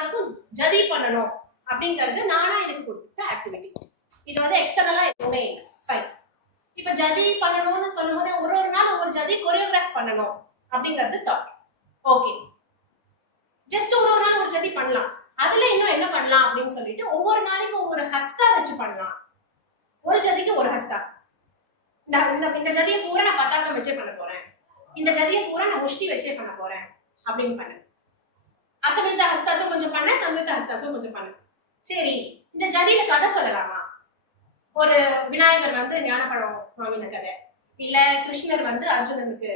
நாளுக்கும் ஜதி பண்ணணும் அப்படிங்கிறது நானா எனக்கு கொடுத்த ஆக்டிவிட்டி. இது வந்து எக்ஸ்டர்னலா எதுவுமே இல்லை. ஃபைன். இப்ப ஜதி பண்ணணும்னு சொல்லும் போது ஒரு நாள் ஒவ்வொரு ஜதி கொரியோகிராஃப் பண்ணணும் அப்படிங்கிறது தாட். ஓகே, ஜஸ்ட் ஒரு நாள் ஒரு ஜதி பண்ணலாம். அதுல இன்னும் என்ன பண்ணலாம் அப்படின்னு சொல்லிட்டு ஒவ்வொரு நாளைக்கு ஒவ்வொரு ஹஸ்தா வச்சு பண்ணலாம். ஒரு ஜதிக்கு ஒரு ஹஸ்தா. இந்த ஜதியை பூரா நான் பத்தாக்கம் வச்சே பண்ண போறேன், இந்த ஜதியை பூரா நான் முஷ்டி வச்சே பண்ண போறேன் அப்படின்னு பண்ண. அசமித்த ஹஸ்தாசும் கொஞ்சம் பண்ண, சம்யுக்த ஹஸ்தாசும் கொஞ்சம் பண்ண. சரி, இந்த ஜதியில கதை சொல்லலாமா? ஒரு விநாயகர் வந்து ஞானப்பழம் வாங்கின கதை, இல்ல கிருஷ்ணர் வந்து அர்ஜுனனுக்கு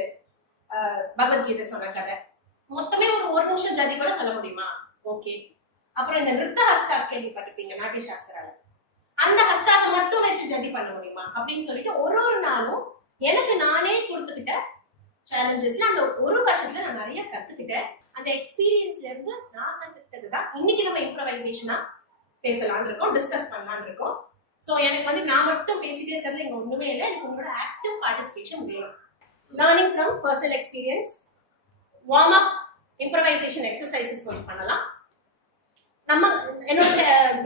பகவத்கீதை சொன்ன கதை, மொத்தமே ஒரு நிமிஷம் ஜதி கூட சொல்ல முடியுமா? ஓகே. அப்புறம் இந்த நிறுத்த ஹஸ்தாஸ் கேள்விப்பட்டிருப்பீங்க நாட்டிய சாஸ்திரால, அந்த ஹஸ்தாஸை மட்டும் வச்சு ஜதி பண்ண முடியுமா அப்படின்னு சொல்லிட்டு ஒரு நாளும் எனக்கு நானே கொடுத்துக்கிட்ட சேலஞ்சஸ்ல அந்த ஒரு வருஷத்துல நான் நிறைய கத்துக்கிட்டேன். அந்த எக்ஸ்பீரியன்ஸ்ல இருந்து நான் கத்துக்கிட்டதுதான் இன்னைக்கு நம்ம இம்ப்ரவைசேஷனா பேசலாம்னு இருக்கோம், டிஸ்கஸ் பண்ணலாம்னு இருக்கோம். ஸோ எனக்கு வந்து நான் மட்டும் பேசிட்டே இருக்கிறது இங்க ஒண்ணுமே இல்லை, எனக்கு உங்களோட ஆக்டிவ் பார்ட்டிசிபேஷன் வேணும். Learning from personal experience. Warm up improvisation exercises கொஞ்சம் பண்ணலாம்.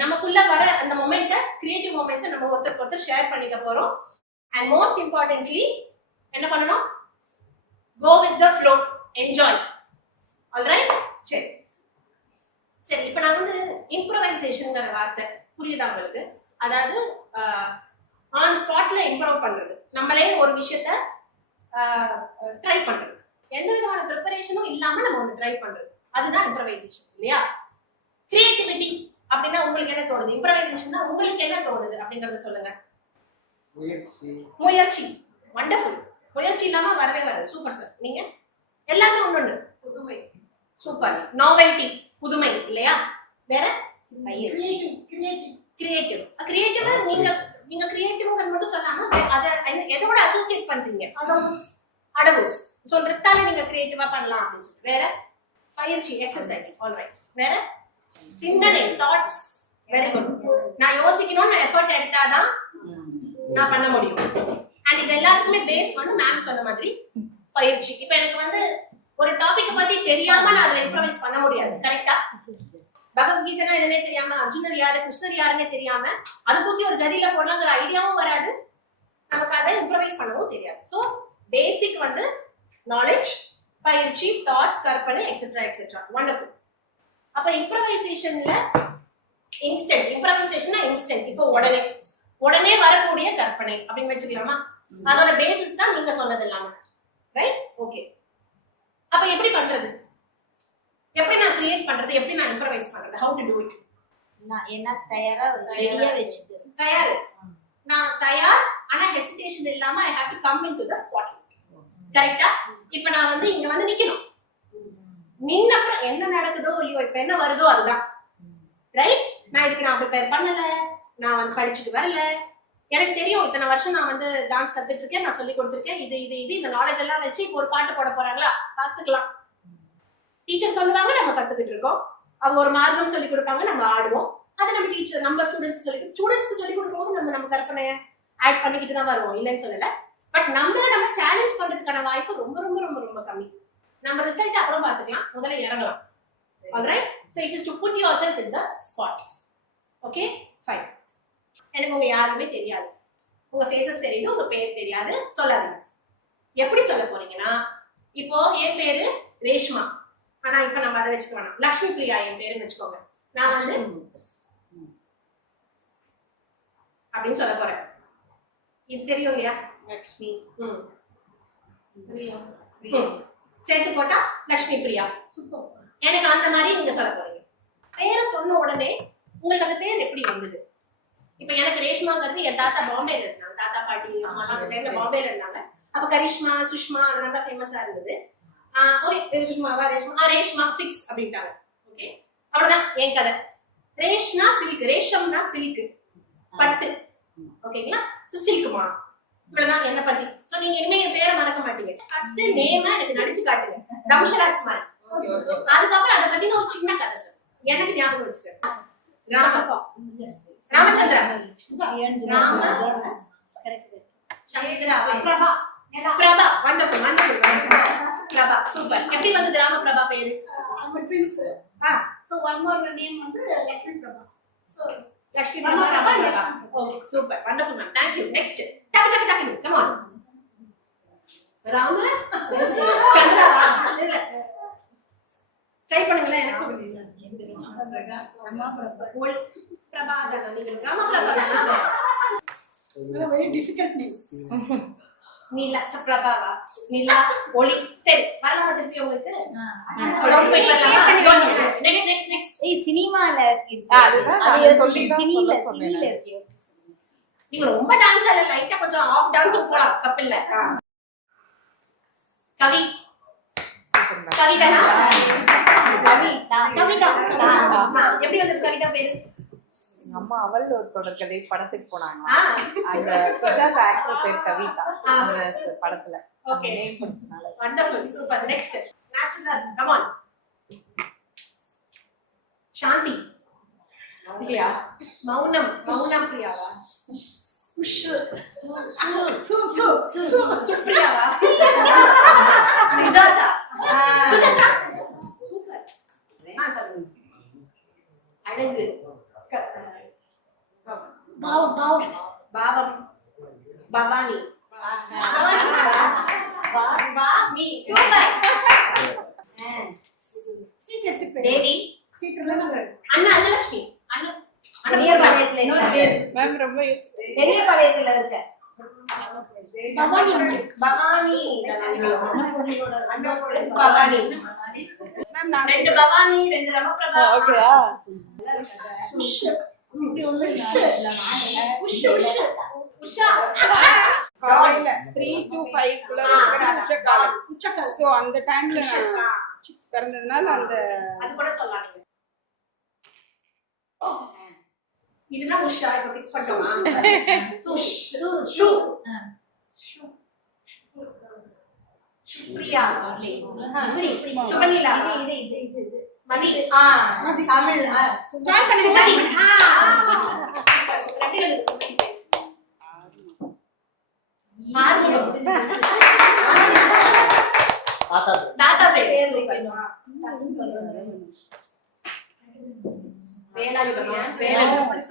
நமக்குள்ள வர அந்த மொமெண்ட்டை, கிரியேட்டிவ் மொமெண்ட்ஸை நம்ம ஒருத்தருக்கு ஒருத்தர் ஷேர் பண்ணிக்க போறோம். அண்ட் மோஸ்ட் இம்பார்ட்டன்ட்லி என்ன பண்ணணும்? Go with the flow, enjoy. Alright? சரி, இப்போ நான் வந்து இம்ப்ரவைசேஷன்ங்கிற வார்த்தை புரியுதா உங்களுக்கு? அதாவது ஆன் ஸ்பாட்ல இம்ப்ரூவ் பண்றது, நம்மளே ஒரு விஷயத்த ட்ரை பண்றது, எந்த விதமான ப்ரிப்பரேஷனும் இல்லாம நம்ம ஒன்று ட்ரை பண்றது, அதுதான் இம்ப்ரவைசேஷன் இல்லையா? கிரியேட்டிவிட்டி அப்படின்னா உங்களுக்கு என்ன தோணுது? இம்ப்ரவைசேஷன்னா உங்களுக்கு என்ன தோணுது அப்படிங்கறத சொல்லுங்க. முயற்சி. வண்டர்ஃபுல். முயற்சி இல்லாம வரவே வராது. Super sir. நீங்க எல்லாமே ஒண்ணு. புதுமை. சூப்பர். நாவெல்டி, புதுமை இல்லையா? வேற கிரியேட்டிவ். கிரியேட்டிவா நீங்க கிரியேட்டிவ்ங்கிறது மட்டும் சொல்லாம அதை எதோட அசோசியேட் பண்றீங்க? அடவுஸ். சோ நிறுத்தால நீங்க கிரியேட்டிவா பண்ணலாம் அப்படின்னு சொல்லி. வேற பயிற்சி, எக்ஸசைஸ். ஆல்ரைட். வேற சிந்தனை, தாட்ஸ். Very good. நான் யோசிக்கணும், நான் எஃபர்ட் எடுத்தாதான் நான் பண்ண முடியும். அண்ட் இது எல்லாத்துக்குமே பேஸ் வந்து மேம் சொன்ன மாதிரி பயிற்சி. இப்ப எனக்கு வந்து ஒரு டாபிக் பத்தி தெரியாம நான் அதுல இம்ப்ரவைஸ் பண்ண முடியாது. கரெக்டா? பகவத்கீதைனா என்னன்னே தெரியாம, அர்ஜுனர் யாரு, கிருஷ்ணர் யாருன்னே தெரியாம அது தூக்கி ஒரு ஜதியில போடலாங்கிற ஐடியாவும் வராது, நமக்கு அதை இம்ப்ரவைஸ் பண்ணவும் தெரியாது. ஸோ பேசிக் வந்து நாலேஜ், பயிற்சி, தாட்ஸ், கற்பனை, எக்ஸெட்ரா எக்ஸெட்ரா. வண்டர்ஃபுல். அப்ப இம்ப்ரவைசேஷன்ல இன்ஸ்டன்ட். இம்ப்ரவைசேஷன்னா இன்ஸ்டன்ட், இப்போ உடனே வரக்கூடிய கற்பனை அப்படின்னு வச்சுக்கலாமா? அதோட பேசிஸ் தான் நீங்க சொன்னது எல்லாமே. ரைட்? ஓகே. அப்ப எப்படி பண்றது? எப்படி நான் கிரியேட் பண்றது? எப்படி நான் இம்ப்ரவைஸ் பண்றது? how to do it? நான் என்ன தயாரா ரெடியா வெச்சிட்டு தயார். நான் தயார், ஆனா ஹெசிடேஷன் இல்லாம I have to come into the spotlight. கரெக்ட்டா? இப்ப நான் வந்து இங்க வந்து நிக்கணும். நின்ன அப்புறம் என்ன நடக்குதோ இல்லையோ, இப்ப என்ன வருதோ அதுதான். ரைட்? நான் இதுக்கு நான் ப்ரிப்பேர் பண்ணல, நான் வந்து படிச்சுட்டு வரல, எனக்கு தெரியும் இத்தனை வருஷம் நான் வந்து டான்ஸ் கத்துட்டு இருக்கேன், நான் சொல்லி கொடுத்துருக்கேன், இது இந்த நாலேஜ் எல்லாம் வச்சு இப்போ ஒரு பாட்டு போட போறாங்களா, பார்த்துக்கலாம். டீச்சர் சொல்லுவாங்க, நம்ம கத்துக்கிட்டு இருக்கோம். அவங்க ஒரு மார்க்கம் சொல்லி கொடுப்பாங்க, நம்ம ஆடுவோம். அதை நம்ம டீச்சர் நம்ம ஸ்டூடெண்ட்ஸ்க்கு சொல்லி கொடுக்கும்போது நம்ம கற்பனையை ஆட் பண்ணிக்கிட்டு தான் வருவோம், இல்லைன்னு சொல்லல. பட் நம்ம சேலஞ்ச் பண்றதுக்கான வாய்ப்பு ரொம்ப ரொம்ப ரொம்ப ரொம்ப கம்மி. நம்ம ரிசல்ட் அப்புறம் பார்த்துக்கலாம், முதல்ல இறங்கலாம். Alright? So it is to put yourself in the spot. Okay? Fine. எனக்கு உங்க யாருமே தெரியாது, உங்க ஃபேஸஸ் தெரியுது, உங்க பேர் தெரியாது, சொல்லாதீங்க. எப்படி சொல்ல போறீங்கன்னா, இப்போ என் பேரு ரேஷ்மா, ஆனா இப்ப நம்ம அதை வச்சுக்க வேணாம், லக்ஷ்மி பிரியா என் பேருன்னு வச்சுக்கோங்க. நான் வந்து அப்படின்னு சொல்ல போறேன். இது தெரியும் இல்லையா? லக்ஷ்மி. சேர்த்து போட்டா லக்ஷ்மி பிரியா. சூப்பர். எனக்கு அந்த மாதிரி நீங்க சொல்ல போறீங்க. பேரை சொன்ன உடனே உங்களுக்கு அந்த பேர் எப்படி வந்தது? இப்ப எனக்கு ரேஷ்மாங்கிறது என் தாத்தா பாம்பேல இருந்தாங்க, தாத்தா பாட்டி அம்மா அந்த டைம்ல பாம்பேல இருந்தாங்க. அப்ப கரிஷ்மா, சுஷ்மா அதெல்லாம் தான் ஃபேமஸா இருந்தது. சுஷ்மாவா ரேஷ்மா, ரேஷ்மா ஃபிக்ஸ் அப்படின்ட்டாங்க. ஓகே, அவ்வளவுதான் என் கதை. ரேஷ்னா சில்க், ரேஷம்னா சில்க், பட்டு. ஓகேங்களா? சோ சில்க்குமா, இவ்வளவுதான் என்ன பத்தி. சோ நீங்க இனிமே என் பேரை மறக்க மாட்டீங்க. ஃபர்ஸ்ட் நேம எனக்கு நடிச்சு காட்டுங்க, தம்ஷராஜ் மாதிரி. அதுக்கப்புறம் அதை பத்தி ஒரு சின்ன கதை சார் எனக்கு ஞாபகம் வச்சுக்க. Ramachandra, Prabha. Wonderful wonderful. Prabha super. எப்படி வந்தது ராம பிரபா பேரு? சோ ஒன் மோர் நேம் வந்து Lakshmi Prabha. So Lakshmi Prabha Rama. Okay super wonderful ma'am. Thank you. Next டக்கு கம் ஆன். ராம சந்திரா இல்ல ட்ரை பண்ணுங்களேன். எனக்கு பிரபாதனா நீங்க ராம பிரபாதனா very difficult name. நீலா சப்ரபாவா நீலா ஒளி. சரி வரலாமா திருப்பி உங்களுக்கு? நெக்ஸ்ட் ஏய் சினிமால அதுதான் நான் சொல்லி தான் சொன்னேன். நீங்க ரொம்ப டான்ஸ் ஆல லைட்டா கொஞ்சம் ஆஃப் டான்ஸ் போலாம் தப்பில்ல. கவி கவிதா கவிதா எப்படி வந்தது கவிதா பேரு? அம்மா அவள் ஒரு தொடர்கதை படத்துக்கு போனாங்க. அந்த சுஜாதா ஆக்டர் பேர் கவிதா. அந்த படத்துல ஓகே நேம் படிச்சனால wonderful super. Next natural come on. Shanti இல்லையா? மௌனம் பிரியாவா? சுப்ரியாவா? சுஜாதா சூப்பர். அழகு பாவம் பவானி பாவி சூப்பர். சீக்கிரட்டு பேர். தேவி சீக்கிரல நம்ம அண்ணா அன்னலட்சுமி பெரிய பாளையத்துல இருக்க. மேம் ரொம்ப பெரிய பாளையத்துல இருக்க. பவானி அம்மா. பவானி அண்ணனோட பவானி மேம் நான் ரெண்டு பவானி ரெண்டு ரமபிரபா. ஓகேயா? உஷ். உஷா காலையில 3 to 5 குள்ள இருக்கிற உச்சக்காலம். உச்சக்காலம். சோ அந்த டைம்ல நான் பிறந்ததுனால அந்த அது கூட சொல்லலாம் நீங்க. இதுதான் உஷா. இப்ப ஃபிக்ஸ் பண்ணோமா? சுஷ் ஷூ சுப்ரியா சுபனிலா இது மதி தமிழ் ஜாயின் பண்ணுங்க மதி. எப்படி வந்து சுபனி தாத்தா பேர்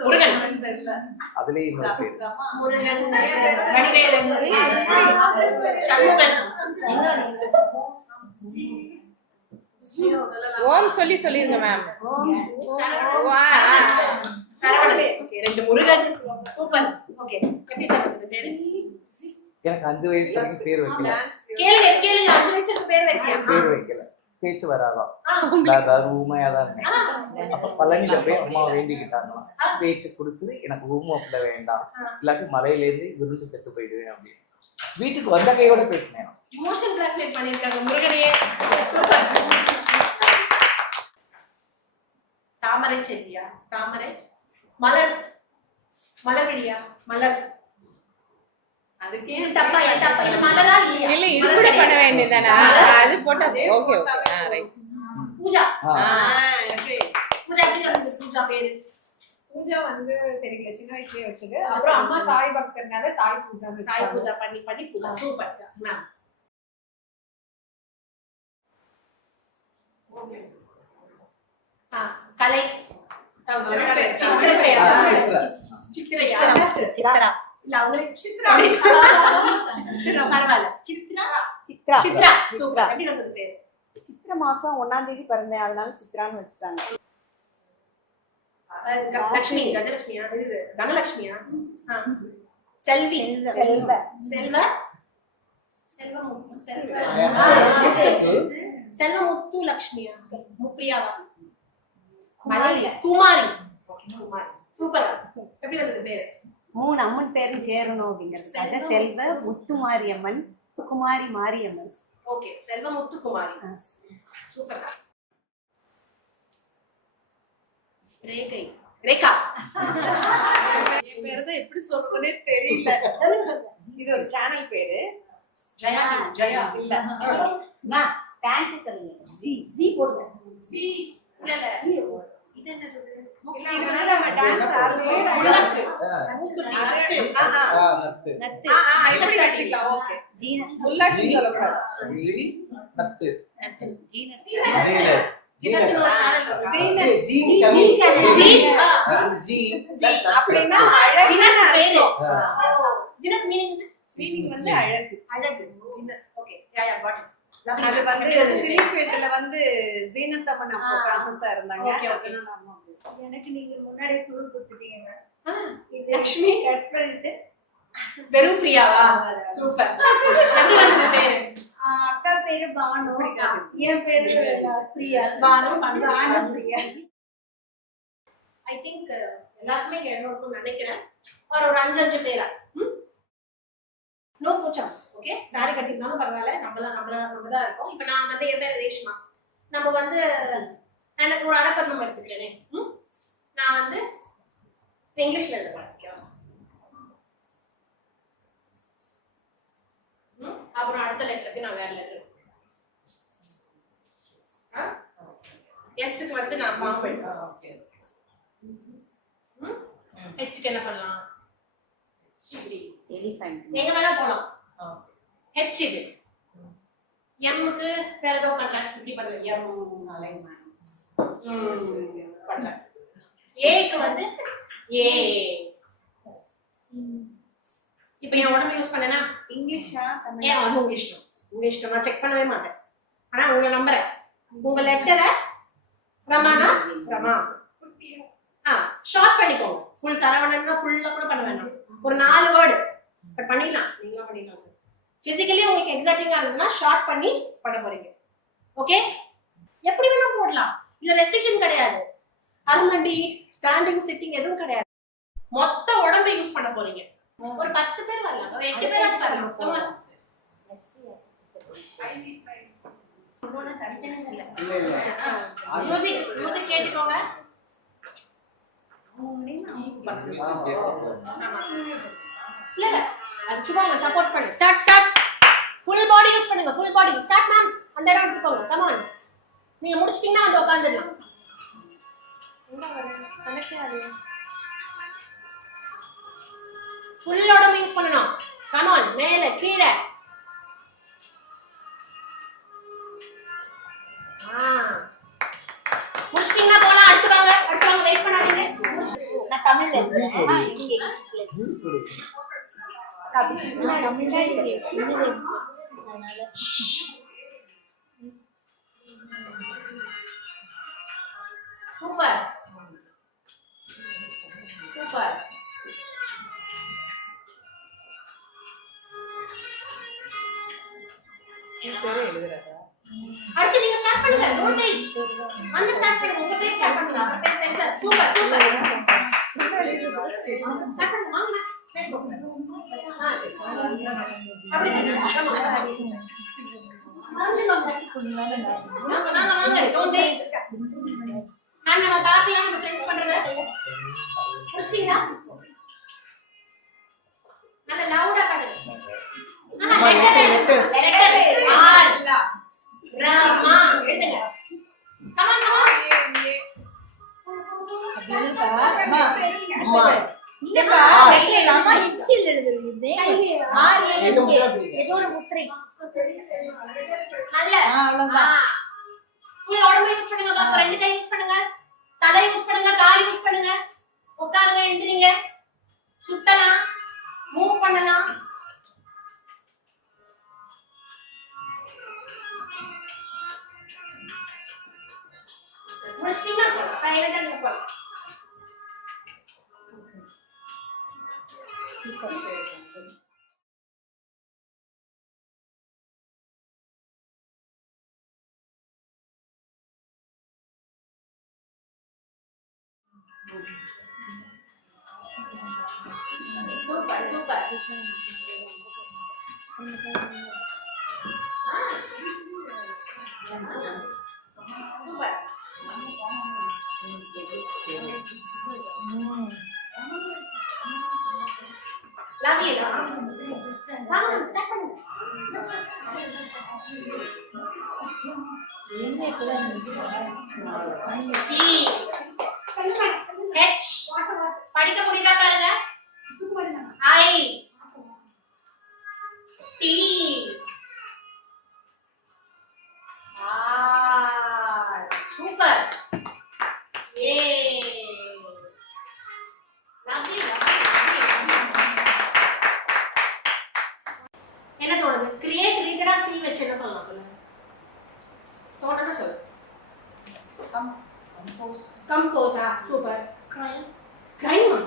முருகன் அதுலயே இன்னொரு பேர். முருகன் வடிவேலன் சண்முகன் ஓம் சொல்லிருங்க மேம். சரவணன். ஓகே ரெண்டு முருகன் சூப்பர். ஓகே எப்படி சொல்றது பேரு? எனக்கு 5 வயசு வரைக்கும் பேர் வைக்கல. கேளுங்க 5 வயசுக்கு பேர் வைக்கலாம். பேர் வைக்கல. பேச்சு வராதான். அதாவது ஊமையா தான் இருந்தேன். அப்ப பழனியில போய் அம்மா வேண்டிக்கிட்டாங்களாம். பேச்சு கொடுத்து எனக்கு ஊமை பிள்ளை வேண்டாம், இல்லாட்டி மலையில இருந்து விருந்து செத்து போயிடுவேன் அப்படின்னு. வீட்டுக்கு வந்த கையோட பேசினேன். இமோஷன் பிளாக்மெயில் பண்ணிருக்காங்க முருகனையே. சூப்பர். தாமரை செல்வியா? தாமரை மலர் மலர்விழியா? மலர். அதுக்கு இது தப்பா? இது தப்பா? இது மலரா இல்லையா? இல்ல இது கூட பண்ண வேண்டியதானே? அது போட்டா okay okay. Right. Pooja. Okay. Pooja எப்படி வந்து பூஜா பேரு? பூஜா வந்து தெரியல, சின்ன வயசுலயே வச்சது. அப்புறம் அம்மா சாய் பக்தர்னால சாய் பூஜா சாய் பூஜா பண்ணி பூஜா. Super ma'am. கலை சித்திரையா? சித்ரா இல்ல அவங்களுக்கு சித்ரா பரவாயில்ல. சித்ரா சூப்பர். எப்படி வந்து பேரு? சித்திரை மாசம் 1ஆம் தேதி பிறந்தேன், அதனால சித்ரான்னு வச்சுட்டாங்க. லட்சுமி கஜலட்சுமியா? இது தனலட்சுமியா? செல்வி செல்வ செல்வ செல்வமுத்து லட்சுமியா? முப்பிரியாவா? குமாரி. குமாரி சூப்பர். எப்படி வந்தது பேரு? 3 அம்மன் பேரும் சேரணும் அப்படிங்கிறதுக்காக செல்வ முத்துமாரியம்மன் குமாரி மாரியம்மன். ஓகே செல்வமுத்து குமாரி. சூப்பர். ரேகை ரேகா. என் பேரு தான் எப்படி சொல்றதுனே தெரியல. இது ஒரு சேனல் பேரு. ஜெயா ஜெயா இல்ல நான் பேண்ட் சொல்லுங்க. ஜி போடுங்க. சி இல்ல இது என்னது? இதனால நம்ம டான்ஸ் ஆடுவோம். நத்து. நத்து எப்படி வச்சுக்கலாம்? ஓகே. ஜீன முல்லாக்கு சொல்லக்கூடாது. நத்து. நத்து ஜீன ஜீனர். ஜினத்துன்னு ஒரு சேனல் இருக்கு. ஜி அப்படின்னா அழகு ஜினத் பேரு. ஜினத் மீனிங் என்ன? மீனிங் வந்து அழகு. அழகு. Zeenat. Okay. Ya ya got it. அது வந்து சினி ஃபீல்ட்ல வந்து ஜீனத்தமன் அப்போ ஃபேமஸா இருந்தாங்க. Okay, okay. எனக்கு நீங்க முன்னாடியே குழு கொடுத்துட்டீங்க லக்ஷ்மி கட் பண்ணிட்டு வெறும் பிரியாவா? சூப்பர். எப்படி வந்தது பேரு? அக்கா பேரு பானு. பிடிக்காது. என் பேரு பிரியா. பானு பானு பிரியா. ஐ திங்க் எல்லாருக்குமே கேட்கணும்னு நினைக்கிறேன். ஒரு 5 பேரா? நோ கூச்சம்ஸ். ஓகே, சாரி கட்டிருந்தாலும் பரவாயில்ல, நம்ம தான் இருக்கோம். இப்போ நான் வந்து என் பேர் ரேஷ்மா. நம்ம வந்து எனக்கு ஒரு அடப்பர்மம் எடுத்துக்கிறேனே. நான் வந்து இங்கிலீஷ்ல எழுதுறேன். அப்புறம் அடுத்த லெட்டருக்கு நான் வேற லெட்டர். எஸ்க்கு வந்து நான் பாம்பு எடுக்கிறேன். ஹெச்க்கு என்ன பண்ணலாம்? இப்படி எலிஃபண்ட். எங்க வேணா போலாம். ஹெச் இது. எம்முக்கு வேற ஏதோ பண்றேன். இப்படி பண்றேன். எம் பண்றேன். ஏக்கு வந்து ஏ. இப்போ என் உடம்பு யூஸ் பண்ணனா இங்கிலீஷா தமிழ்? அது உங்க இஷ்டம். உங்க இஷ்டம். நான் செக் பண்ணவே மாட்டேன். ஆனா உங்களை நம்புறேன். உங்க லெட்டரை ரமானா ரமா. ஷார்ட் பண்ணிக்கோங்க. ஃபுல் சரவணன்னா ஃபுல்லா கூட பண்ண வேண்டாம். ஒரு 4 வேர்டு பட் பண்ணிடலாம். நீங்களா பண்ணிடலாம் சார். பிசிக்கலி உங்களுக்கு எக்ஸாக்டிங்கா இருந்ததுன்னா ஷார்ட் பண்ணி பண்ண போறீங்க. ஓகே, எப்படி வேணா போடலாம். இதுல ரெஸ்ட்ரிக்ஷன் கிடையாது. அருமண்டி ஸ்டாண்டிங் சிட்டிங் எதுவும் கிடையாது. மொத்த உடம்பை யூஸ் பண்ண போறீங்க. ஒரு 10 பேர் வரலாம், ஒரு 8 பேராச்சும் வரலாம். மியூசிக் கேட்டுக்கோங்க. இல்ல அது சும்மா சப்போர்ட் பண்ணு. ஸ்டார்ட். ஃபுல் பாடி யூஸ் பண்ணுங்க. Full body start ma'am. அந்த இடம் எடுத்துக்கோங்க. Come on. நீங்க முடிச்சிட்டீங்கன்னா வந்து உட்கார்ந்துடலாம். கனெக்ட் ஆகுது. ஃபுல் உடம்பு யூஸ் பண்ணணும். Come on. மேல கீழே. முடிச்சிட்டீங்கன்னா போலாம். அடுத்து வாங்க வெயிட் பண்ணாதீங்க. நான் தமிழ்ல எழுதுறேன். Super super. அடுத்து நீங்க ஸ்டார்ட் பண்ணுங்க. Don't wait. வந்து ஸ்டார்ட் பண்ணுங்க. உங்க பேர் ஸ்டார்ட் பண்ணுங்க. அவர் பேர் பேச. Super super. ஸ்டார்ட் பண்ணுங்க. வாங்க சரி போங்க. சரி. அப்படி வாங்க. Don't wait. நான் நம்ம பார்க்கலாம். நம்ம ஃப்ரெண்ட்ஸ் பண்றத புரியுதா? நல்ல லவுடா பாடுங்க. லெட்டர் ஆர் ரமா எழுதுங்க. கம் ஆன் அம்மா இல்லப்பா லெட்டர் அம்மா இன்ஷியல் எழுதுறது. ஆர் ஏ ஏதோ ஒரு முத்திரை. நல்ல அவ்வளவுதான். ஃபுல் உடம்பு யூஸ் பண்ணுங்க. பாப்பா 2 கை யூஸ் பண்ணுங்க. தலை யூஸ் பண்ணுங்க. கால் யூஸ் பண்ணுங்க. உட்காருங்க. எந்திரிங்க. சுத்தலாம். மூவ் பண்ணலாம். முடிச்சிட்டீங்கன்னா போலாம். சைலண்டா நீங்க போலாம். Super super. Super. Love you. வாங்க ஸ்டார்ட் பண்ணுங்க. சி ஹெச் படிக்க முடியுதா பாருங்க. I D R. சூப்பர். கம்போஸா சூப்பர். Cry. கிரைமா?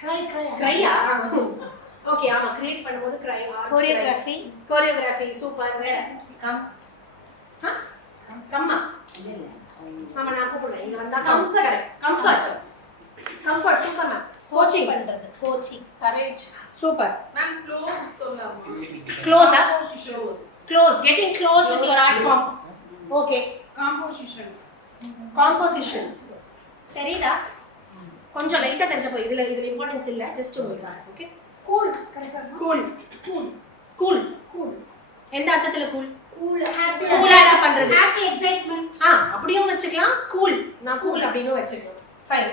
Cry. கிரையா? ஓகே, ஆமா, கிரியேட் பண்ணும்போது கிரை. Choreography choreography super. வேற கம்மா? ஆமா, நான் கூப்பிடுறேன். இங்க வந்தா கம்ஃபர்ட் சூப்பர் மேம். கோச்சிங் பண்றது coaching courage super. Ma'am close சொல்லலாமா? க்ளோஸா? Close, getting close with your art form. Okay. Composition தெரியுதா? கொஞ்சம் லைட்டா தெரிஞ்ச போய் இதுல இம்பார்ட்டன்ஸ் இல்ல, ஜஸ்ட் உங்களுக்கு. ஓகே. Cool. Correct. கூல் எந்த அர்த்தத்துல கூல்? Cool. Happy. கூலா என்ன பண்றது? Happy excitement. அப்படியும் வச்சுக்கலாம். கூல், நான் கூல் அப்படின்னு வச்சுக்கலாம். ஃபைன்.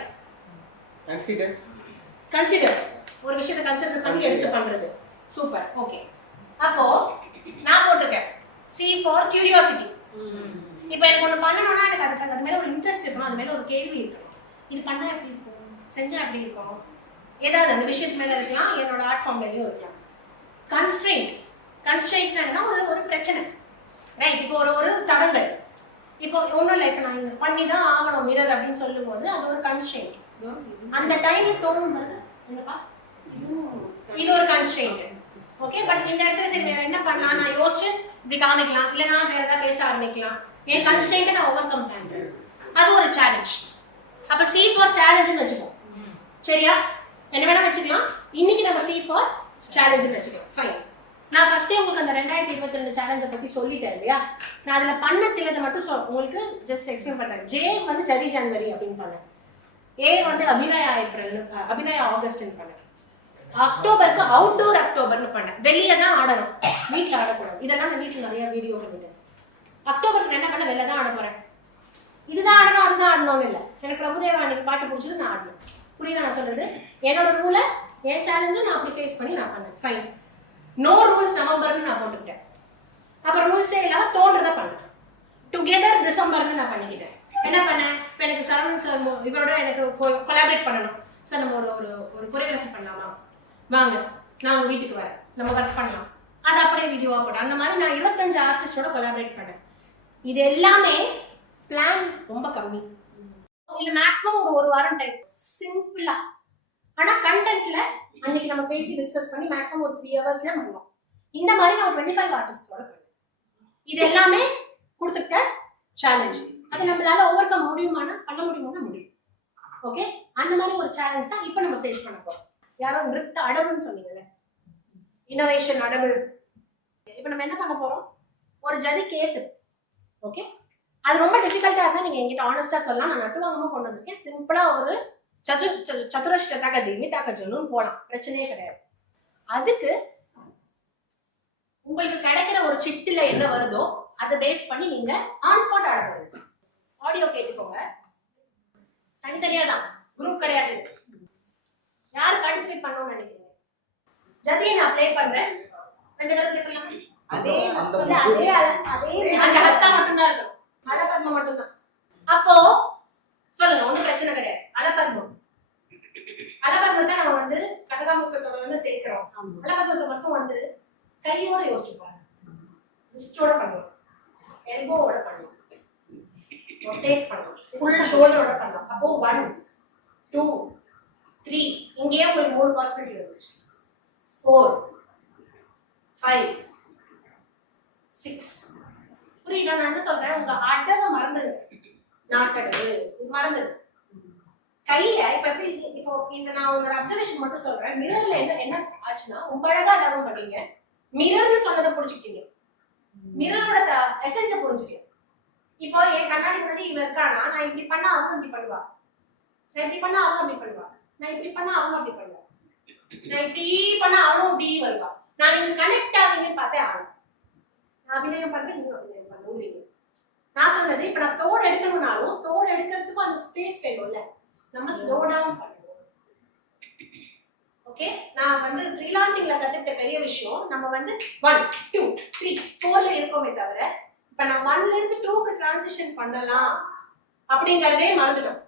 கன்சிடர், ஒரு விஷயத்தை கன்சிடர் பண்ணி எடுத்து பண்றது. சூப்பர். ஓகே. அப்போ நான் போட்டிருக்கேன் C ஃபார் கியூரியாசிட்டி. இப்போ எனக்கு ஒன்று பண்ணணும்னா எனக்கு அது மேலே ஒரு இன்ட்ரெஸ்ட் இருக்கணும், அது மேலே ஒரு கேள்வி இருக்கணும். இது பண்ணால் எப்படி இருக்கும், செஞ்சால் எப்படி இருக்கும், ஏதாவது அந்த விஷயத்து மேலே இருக்கலாம், என்னோட ஆர்ட் ஃபார்ம் மேலேயும் இருக்கலாம். கன்ஸ்ட்ரெயின்ட்னா என்ன? ஒரு பிரச்சனை, ரைட்? இப்போ ஒரு தடங்கள். இப்போ ஒன்றும் இல்லை, இப்போ நான் இங்கே பண்ணி தான் ஆகணும் மிரர் அப்படின்னு சொல்லும்போது அது ஒரு கன்ஸ்ட்ரெயின்ட். அந்த டைம்ல தோணும் என்னப்பா, இது ஒரு கன்ஸ்ட்ரெயின்ட். ஓகே. பட் இந்த இடத்துல சரி வேற என்ன பண்ணலாம், நான் யோசிச்சு இப்படி காமிக்கலாம், இல்லை நான் வேற ஏதாவது பேச ஆரம்பிக்கலாம். என் கன்ஸ்ட்ரெயின்ட்டை நான் ஓவர் கம் பண்றேன், அது ஒரு சேலஞ்ச். அப்ப C ஃபார் சேலஞ்சுன்னு வச்சுக்கோம். சரியா? என்ன வேணா வச்சுக்கலாம். இன்னைக்கு நம்ம C ஃபார் சேலஞ்சுன்னு வச்சுக்கோம். ஃபைன். நான் ஃபர்ஸ்டே உங்களுக்கு அந்த 2022 சேலஞ்சை பத்தி சொல்லிட்டேன் இல்லையா? நான் அதுல பண்ண சிலதை மட்டும் உங்களுக்கு ஜஸ்ட் எக்ஸ்பிளைன் பண்றேன். J வந்து ஜரி ஜனவரி அப்படின்னு பண்ணேன். A வந்து அபிநயா ஆகஸ்ட்னு பண்ணேன். அக்டோபருக்கு அவுட்டோர் அக்டோபர்னு பண்ணேன். வெளியே தான் ஆடணும், வீட்டில் ஆடக்கூடாது. இதெல்லாம் நான் வீட்டில் நிறைய வீடியோ பண்ணிட்டேன். அக்டோபருக்கு என்ன பண்ண, வெளில தான் ஆட போறேன். இதுதான் ஆடணும் அதுதான் ஆடணும்னு இல்லை. எனக்கு பிரபுதேவா அன்னைக்கு பாட்டு பிடிச்சது, நான் ஆடணும். புரியுதா நான் சொல்றது? என்னோட ரூலை, என் சேலஞ்சை நான் அப்படி ஃபேஸ் பண்ணி நான் பண்ணேன். ஃபைன். நோ ரூல்ஸ் நவம்பர்னு நான் போட்டுக்கிட்டேன். அப்புறம் ரூல்ஸே இல்லாம தோன்றதை பண்ணேன். டுகெதர் டிசம்பர்னு நான் பண்ணிக்கிட்டேன். என்ன பண்ணேன், இப்போ எனக்கு சரவணன் சார் இவரோட எனக்கு கொலாபரேட் பண்ணணும் சார், நம்ம ஒரு கொரியோகிராஃபி பண்ணலாமா, வாங்க நான் உங்க வீட்டுக்கு வரேன், நம்ம ஒர்க் பண்ணலாம். அது அப்படியே வீடியோவா போட்டேன். அந்த மாதிரி நான் 25 ஆர்டிஸ்டோட கொலாபரேட் பண்ணேன். இது எல்லாமே பிளான் ரொம்ப கம்மி, இல்ல மேக்ஸிமம் ஒரு வாரம் டைம், சிம்பிளா. ஆனா கண்டென்ட்ல அன்னைக்கு நம்ம பேசி டிஸ்கஸ் பண்ணி மேக்ஸிமம் ஒரு 3 ஹவர்ஸ்ல பண்ணலாம். இந்த மாதிரி நான் 25 ஆர்டிஸ்டோட பண்ணேன். இது எல்லாமே கொடுத்துட்ட சேலஞ்ச். அது நம்மளால ஓவர் கம் பண்ண முடியுமானா முடியும். ஓகே. அந்த மாதிரி ஒரு சேலஞ்ச் தான் இப்போ நம்ம ஃபேஸ் பண்ண போறோம். யாரோ நிறுத்த அடவுன்னு சொன்னீங்கல்ல, இனோவேஷன் அடவு. இப்போ நம்ம என்ன பண்ண போறோம், ஒரு ஜதி கேட்டு. ஓகே. அது ரொம்ப டிஃபிகல்ட்டா இருந்தா நீங்க என்கிட்ட ஆனஸ்டா சொல்லலாம். நான் நட்டுவாங்கமா கொண்டு வந்திருக்கேன். சிம்பிளா ஒரு சதுரஸ்ர தகதி தாக்கஜொன்னு போலாம், பிரச்சனையே கிடையாது. அதுக்கு உங்களுக்கு கிடைக்கிற ஒரு சிட்டில என்ன வருதோ அதை பேஸ் பண்ணி நீங்க ஆன் ஸ்பாட் ஆட முடியும். ஆடியோ கேட்டுக்கோங்க, தனித்தனியா தான், குரூப் கிடையாது. யாரு பார்ட்டிசிபேட் பண்ணணும்னு நினைக்கிறீங்க? ஜதியை நான் ப்ளே பண்றேன், 2 தடவை ப்ளே பண்ணலாம். அந்த ஹஸ்தா மட்டும்தான் இருக்கும், அலபத்மம் மட்டும்தான். அப்போ சொல்லுங்க, ஒன்றும் பிரச்சனை கிடையாது. அலபத்மத்தை நம்ம வந்து கடகாமுகத்தோட சேர்க்கிறோம். அலபத்மத்தை மட்டும் வந்து கையோட யோசிச்சு பாருங்க, ரிஸ்டோட பண்ணுவோம், எல்போவோட பண்ணுவோம், ரொட்டேட் பண்ணுவோம், ஃபுல் ஷோல்டரோட பண்ணலாம். அப்போ 1 2 3 இங்கேயே உங்களுக்கு 3 பாசிபிலிட்டி இருக்கு. 4 5 6. புரியுதா நான் என்ன சொல்றேன்? உங்க அடவை மறந்துடுங்க, நாட்டடவு மறந்துடு. கைய இப்ப எப்படி, இப்போ இந்த நான் உங்களோட அப்சர்வேஷன் மட்டும் சொல்றேன். மிரர்ல என்ன ஆச்சுன்னா, ரொம்ப அழகா டவும் பண்ணீங்க. மிரர்னு சொன்னதை புடிச்சுக்கிட்டீங்க, மிரரோட எசன்ஸை புரிஞ்சுக்கீங்க. இப்போ என் கண்ணாடி முன்னாடி இவன் இருக்கானா, நான் இப்படி பண்ணா அவங்க இப்படி பண்ணுவா, நான் இப்படி பண்ணா அவங்க அப்படி பண்ணுவா, நான் இப்படி பண்ணா அவங்க அப்படி பண்ணுவா, நான் இப்படி பண்ணா அவனும் இப்படி வருவா. நான் நீங்க கனெக்ட் ஆகுங்கன்னு பார்த்தே ஆகும். நான் அபிநயம் பண்றேன், நீங்க அபிநயம் பண்ணுறீங்க. நான் சொன்னது இப்ப நான் தோடு எடுக்கணும்னாலும் தோடு எடுக்கிறதுக்கும் அந்த ஸ்பேஸ் வேணும்ல, நம்ம ஸ்லோ டவுன் பண்ணணும். ஓகே. நான் வந்து ஃப்ரீலான்சிங்ல கத்துக்கிட்ட பெரிய விஷயம், நம்ம வந்து 1 2 3 4ல இருக்கோமே தவிர, இப்ப நான் 1ல இருந்து 2க்கு டிரான்சிஷன் பண்ணலாம் அப்படிங்கறதே மறந்துட்டோம்.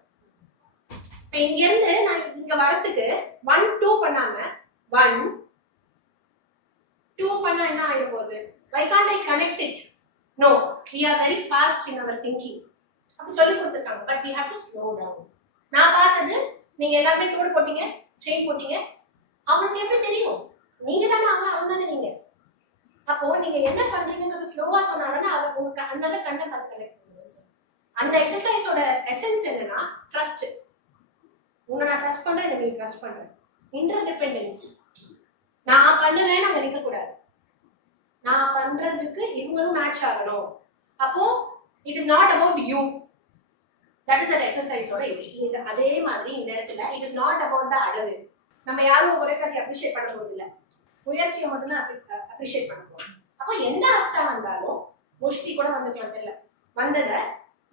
இப்ப இங்க இருந்து நான் இங்க வரதுக்கு 1 2 பண்ணாம 1 2 பண்ணா என்ன ஆயிடும் போகுது? Why can't I connect it? No, we are very fast in our thinking. அப்படி சொல்லி கொடுத்துருக்காங்க. But we have to slow down. நான் பார்த்தது நீங்க எல்லாருமே தோடு போட்டீங்க, செயின் போட்டீங்க, அவனுக்கு எப்படி தெரியும்? நீங்க தானே அவன் தானே நீங்க. அப்போ நீங்க என்ன பண்றீங்கிறது ஸ்லோவா சொன்னாதானே அவன் உங்க அண்ணாத கண்ணை பார்த்து. அந்த எக்ஸசைஸோட எசன்ஸ் என்னன்னா ட்ரஸ்ட். உங்களை நான் ட்ரஸ்ட் பண்றேன், நீ ட்ரஸ்ட் பண்றேன். இன்டர்டிபெண்டன்சி. நான் பண்ணுவேன் அங்க நிக்க கூடாது. நான் பண்றதுக்கு இவங்களும் மேட்ச் ஆகணும். அப்போ it is not about you. That is that எக்ஸசைஸோட இது. அதே மாதிரி இந்த இடத்துல it is not about the அடவு. நம்ம யாரும் கொரியோகிராஃபி அப்ரிஷியேட் பண்ண போறது இல்லை, முயற்சியை மட்டும்தான் அப்ரிஷியேட் பண்ண போறோம். அப்போ எந்த அஸ்தா வந்தாலும் முஷ்டி கூட வந்துக்கலாம், தெரியல வந்ததை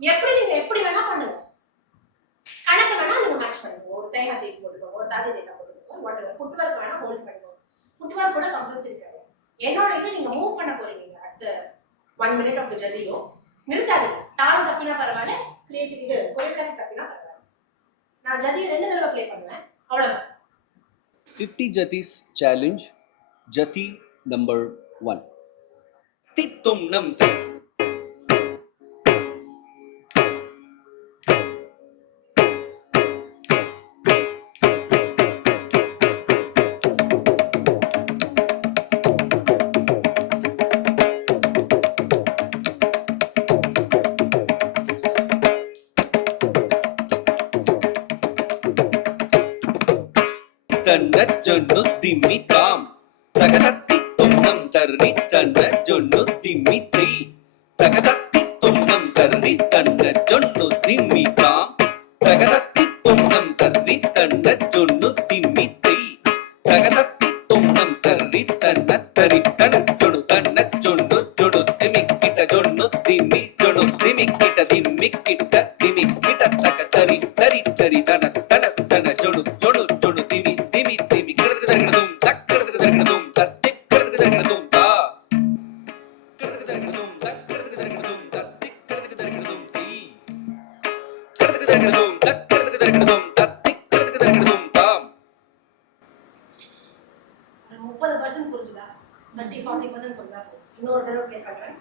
எப்படி நீங்க எப்படி வேணா பண்ணுங்க. கணக்கு வேணா நீங்க மேட்ச் பண்ணுங்க. ஒரு தேகா தேக்கு போட்டுக்கோங்க, ஒரு தாதி தேக்கா போட்டுக்கோங்க, வாட் ஃபுட் ஒர்க் வேணா ஹோல்ட் பண்ணிக்கோங்க. ஃபுட் ஒர்க் கூட கம்பல்சரி கிடையாது. என்னோட இது நீங்க மூவ் பண்ண போறீங்க. அடுத்த 1 minute ஆஃப் த ஜதியோ நிறுத்தாதீங்க. தாளம் தப்பினா பரவாயில்ல, கிரியேட்டிவ் இது கொரியோகிராஃபி தப்பினா பரவாயில்ல. நான் ஜதியை 2 தடவை ப்ளே பண்ணுவேன், அவ்வளவுதான். 50 Jatis challenge. Jati number 1. Tittum nam tat. Tanna jonnu dimmi tam. Tagatatti tumnam tarri tanna jonnu dimmi tri. Tagatatti tumnam tarri tanna jonnu dimmi tam. Tagatatti tumnam tarri tanna jonnu dimmi tri. Tagatatti tumnam tarri tanna tari tanna jonnu jonnu dimmikkita jonnu dimmikkita dimmikkita takatari tari tari tanna tanna jonnu dimmi ஒரு 30% புரிஞ்சுதா? 30-40% புரிஞ்சா போதும். இன்னொரு தடவை play பண்றேன்.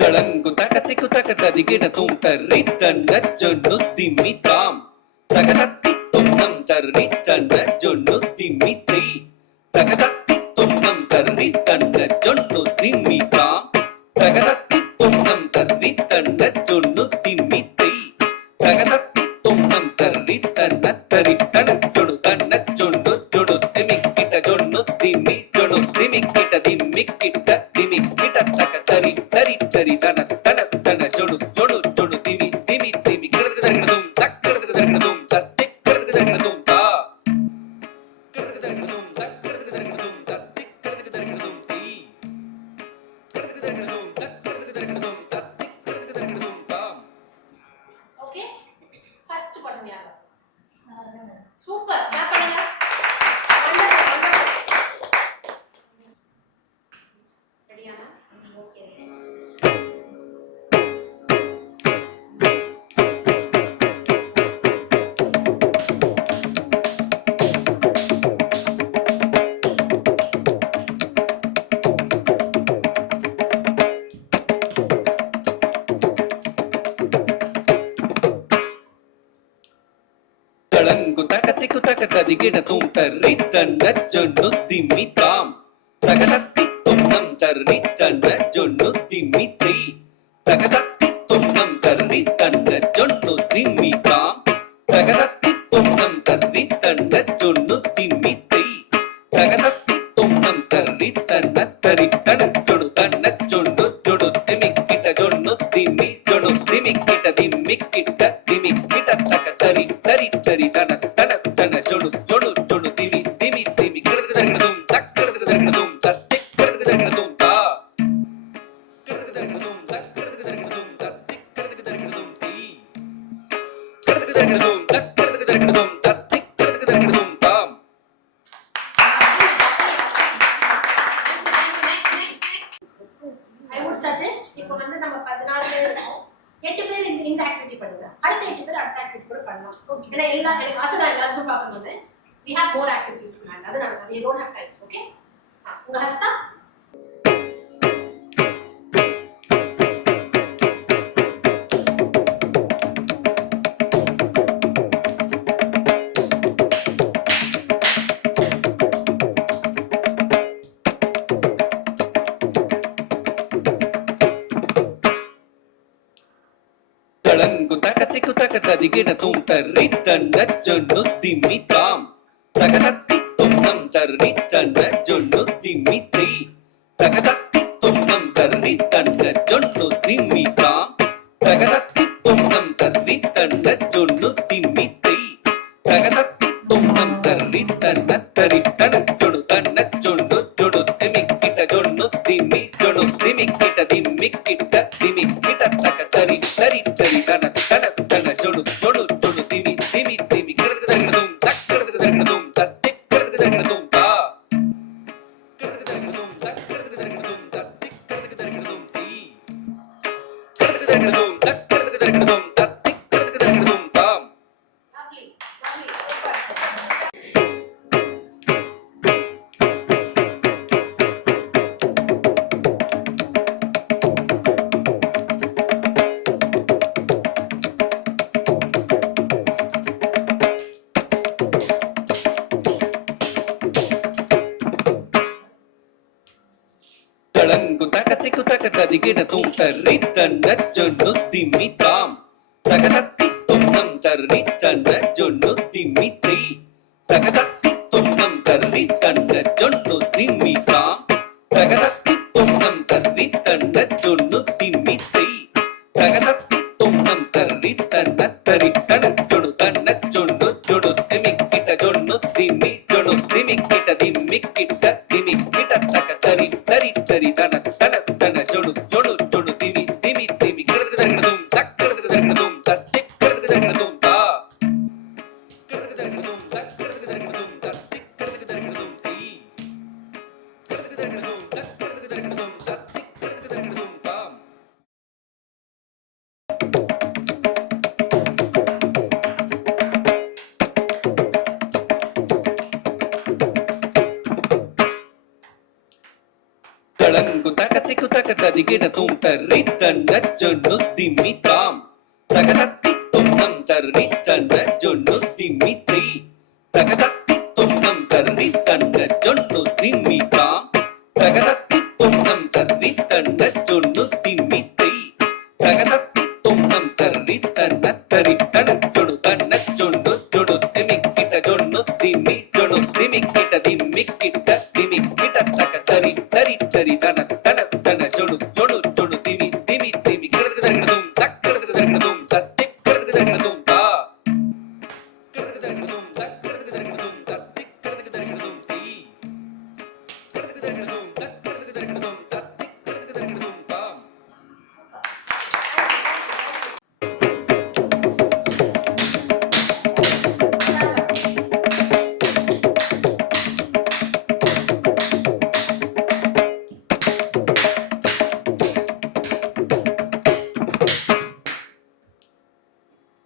Talangu takatiku takatadi gida tum tarri tanna jonnu dimmi tam. Tagatatti tumnam tarri tanna jonnu dimmi tri. Tagatatti tumnam tarri tanna jonnu dimmi tam. Tagatatti tumnam tarri tanna jonnu dimmi tri. Tagatatti tumnam tarri tanna tari tanna jonnu dimmikkita jonnu dimmikkita dimmikkita takatari tari tari tanna jonnu dimmi kiradum takkiradum tatti kiradum ta kiradum tatti kiradum ti kiradum tatti kiradum ta. Okay, first person யாரு? Super, நான் பண்ணுங்க. ரெடியாமா? Okay. Talangu takatiku takatadi gida tum tarri tanna jonnu dimmi tam. Tagatatti tumnam tarri tanna jonnu dimmi tri. Tagatatti tumnam tarri tanna jonnu dimmi tam. Tagatatti tumnam tarri tanna jonnu dimmi tri. Tagatatti tumnam tarri tanna tari tanna jonnu dimmikkita jonnu dimmikkita dimmikkita takatari tari tari tanna jonnu dimmi kiradum takkiradum tatti இருக்கும். 8 பேர் இந்த activity பண்ணுங்க, அடுத்த 8 பேர் அடுத்த activity கூட பண்ணலாம். ஏன்னா எனக்கு ஆசை தான் எல்லாருக்கும் பார்க்கும்போது we have more activities to plan. அது நான் we don't have time. Okay, உங்க ஹஸ்தா తళంగు తకతికు తకతదిగిన తుం తర్రి తన్న జొన్ను తిమ్మి తాం తగతత్తి తున్నం తర్రి తన్న జొన్ను తిమ్మి తై తగతత్తి తున్నం తర్రి తన్న జొన్ను తిమ్మి తాం తగతత్తి తున్నం తర్రి తన్న జొన్ను తిమ్మి తై తగతత్తి తున్నం తర్రి తన్న తరి తన జొడు తన్న జొన్ను జొడు తిమిక్కిట జొన్ను తిమ్మి జొడు తిమిక్కిట దిమ్మిక్కిట దిమిక్కిట తక తరి తరి తరి తన తన తన జొడు జొడు జొడు తిమి తిమి తిమి కిడకదగడదుం తక్కడకదగడదుం తత్తి కిడకదగడదుం తా కిడకదగడదుం తక్కడకదగడదుం తత్తి కిడకదగడదుం తీ కిడకదగడదుం తక్కడకదగడదుం తత్తి కిడకదగడదుం తాం. lovely super. తళంగు తకతికు తకతదిగిన తుం తర్రి తన్న జొన్ను తిమ్మి తాం తగతత్తి తున్నం తర్రి తన్న జొన్ను తిమ్మి తై తగతత్తి తున్నం తర్రి తన్న జొన్ను తిమ్మి తాం తగతత్తి తున్నం తర్రి తన్న జొన్ను తిమ్మి తై తగతత్తి తున్నం తర్రి తన్న తరి తన జొడు తన్న జొన్ను జొడు తిమిక్కిట జొన్ను తిమ్మి జొడు తిమిక్కిట దిమ్మిక్కిట దిమిక్కిట తక తరి తరి తరి తన తన తన జొడు జొడు జొడు తిమి తిమి తిమి కిడకదగడదుం తక్కడకదగడదుం తత్తి కిడకదగడదుం తా కిడకదగడదుం తక్కడకదగడదుం తత్తి కిడకదగడదుం తీ కిడకదగడదుం తక్కడకదగడదుం తత్తి కిడకదగడదుం తాం. తళంగు తకతికు తకతదిగిన తుం తర్రి తన్న జొన్ను తిమ్మి తాం తగతత్తి తున్నం తర్రి తన్న జొన్ను తిమ్మి తై తగతత్తి తున్నం తర్రి తన్న జొన్ను తిమ్మి తాం తగతత్తి తున్నం తర్రి తన్న జొన్ను తిమ్మి తై తగతత్తి తున్నం తర్రి తన్న తరి తన జొడు తన్న జొన్ను జొడు తిమిక్కిట జొన్ను తిమ్మి జొడు తిమిక్కిట దిమ్మిక్కిట దిమిక్కిట తక తరి తరి తరి తన తన తన జొడు జొడు జొడు తిమి తిమి తిమి కిడకదగడదుం తక్కడకదగడదుం తత్తి కిడకదగడదుం తా కిడకదగడదుం తక్కడకదగడదుం తత్తి కిడకదగడదుం తీ కిడకదగడదుం తక్కడకదగడదుం తత్తి కిడకదగడదుం తాం.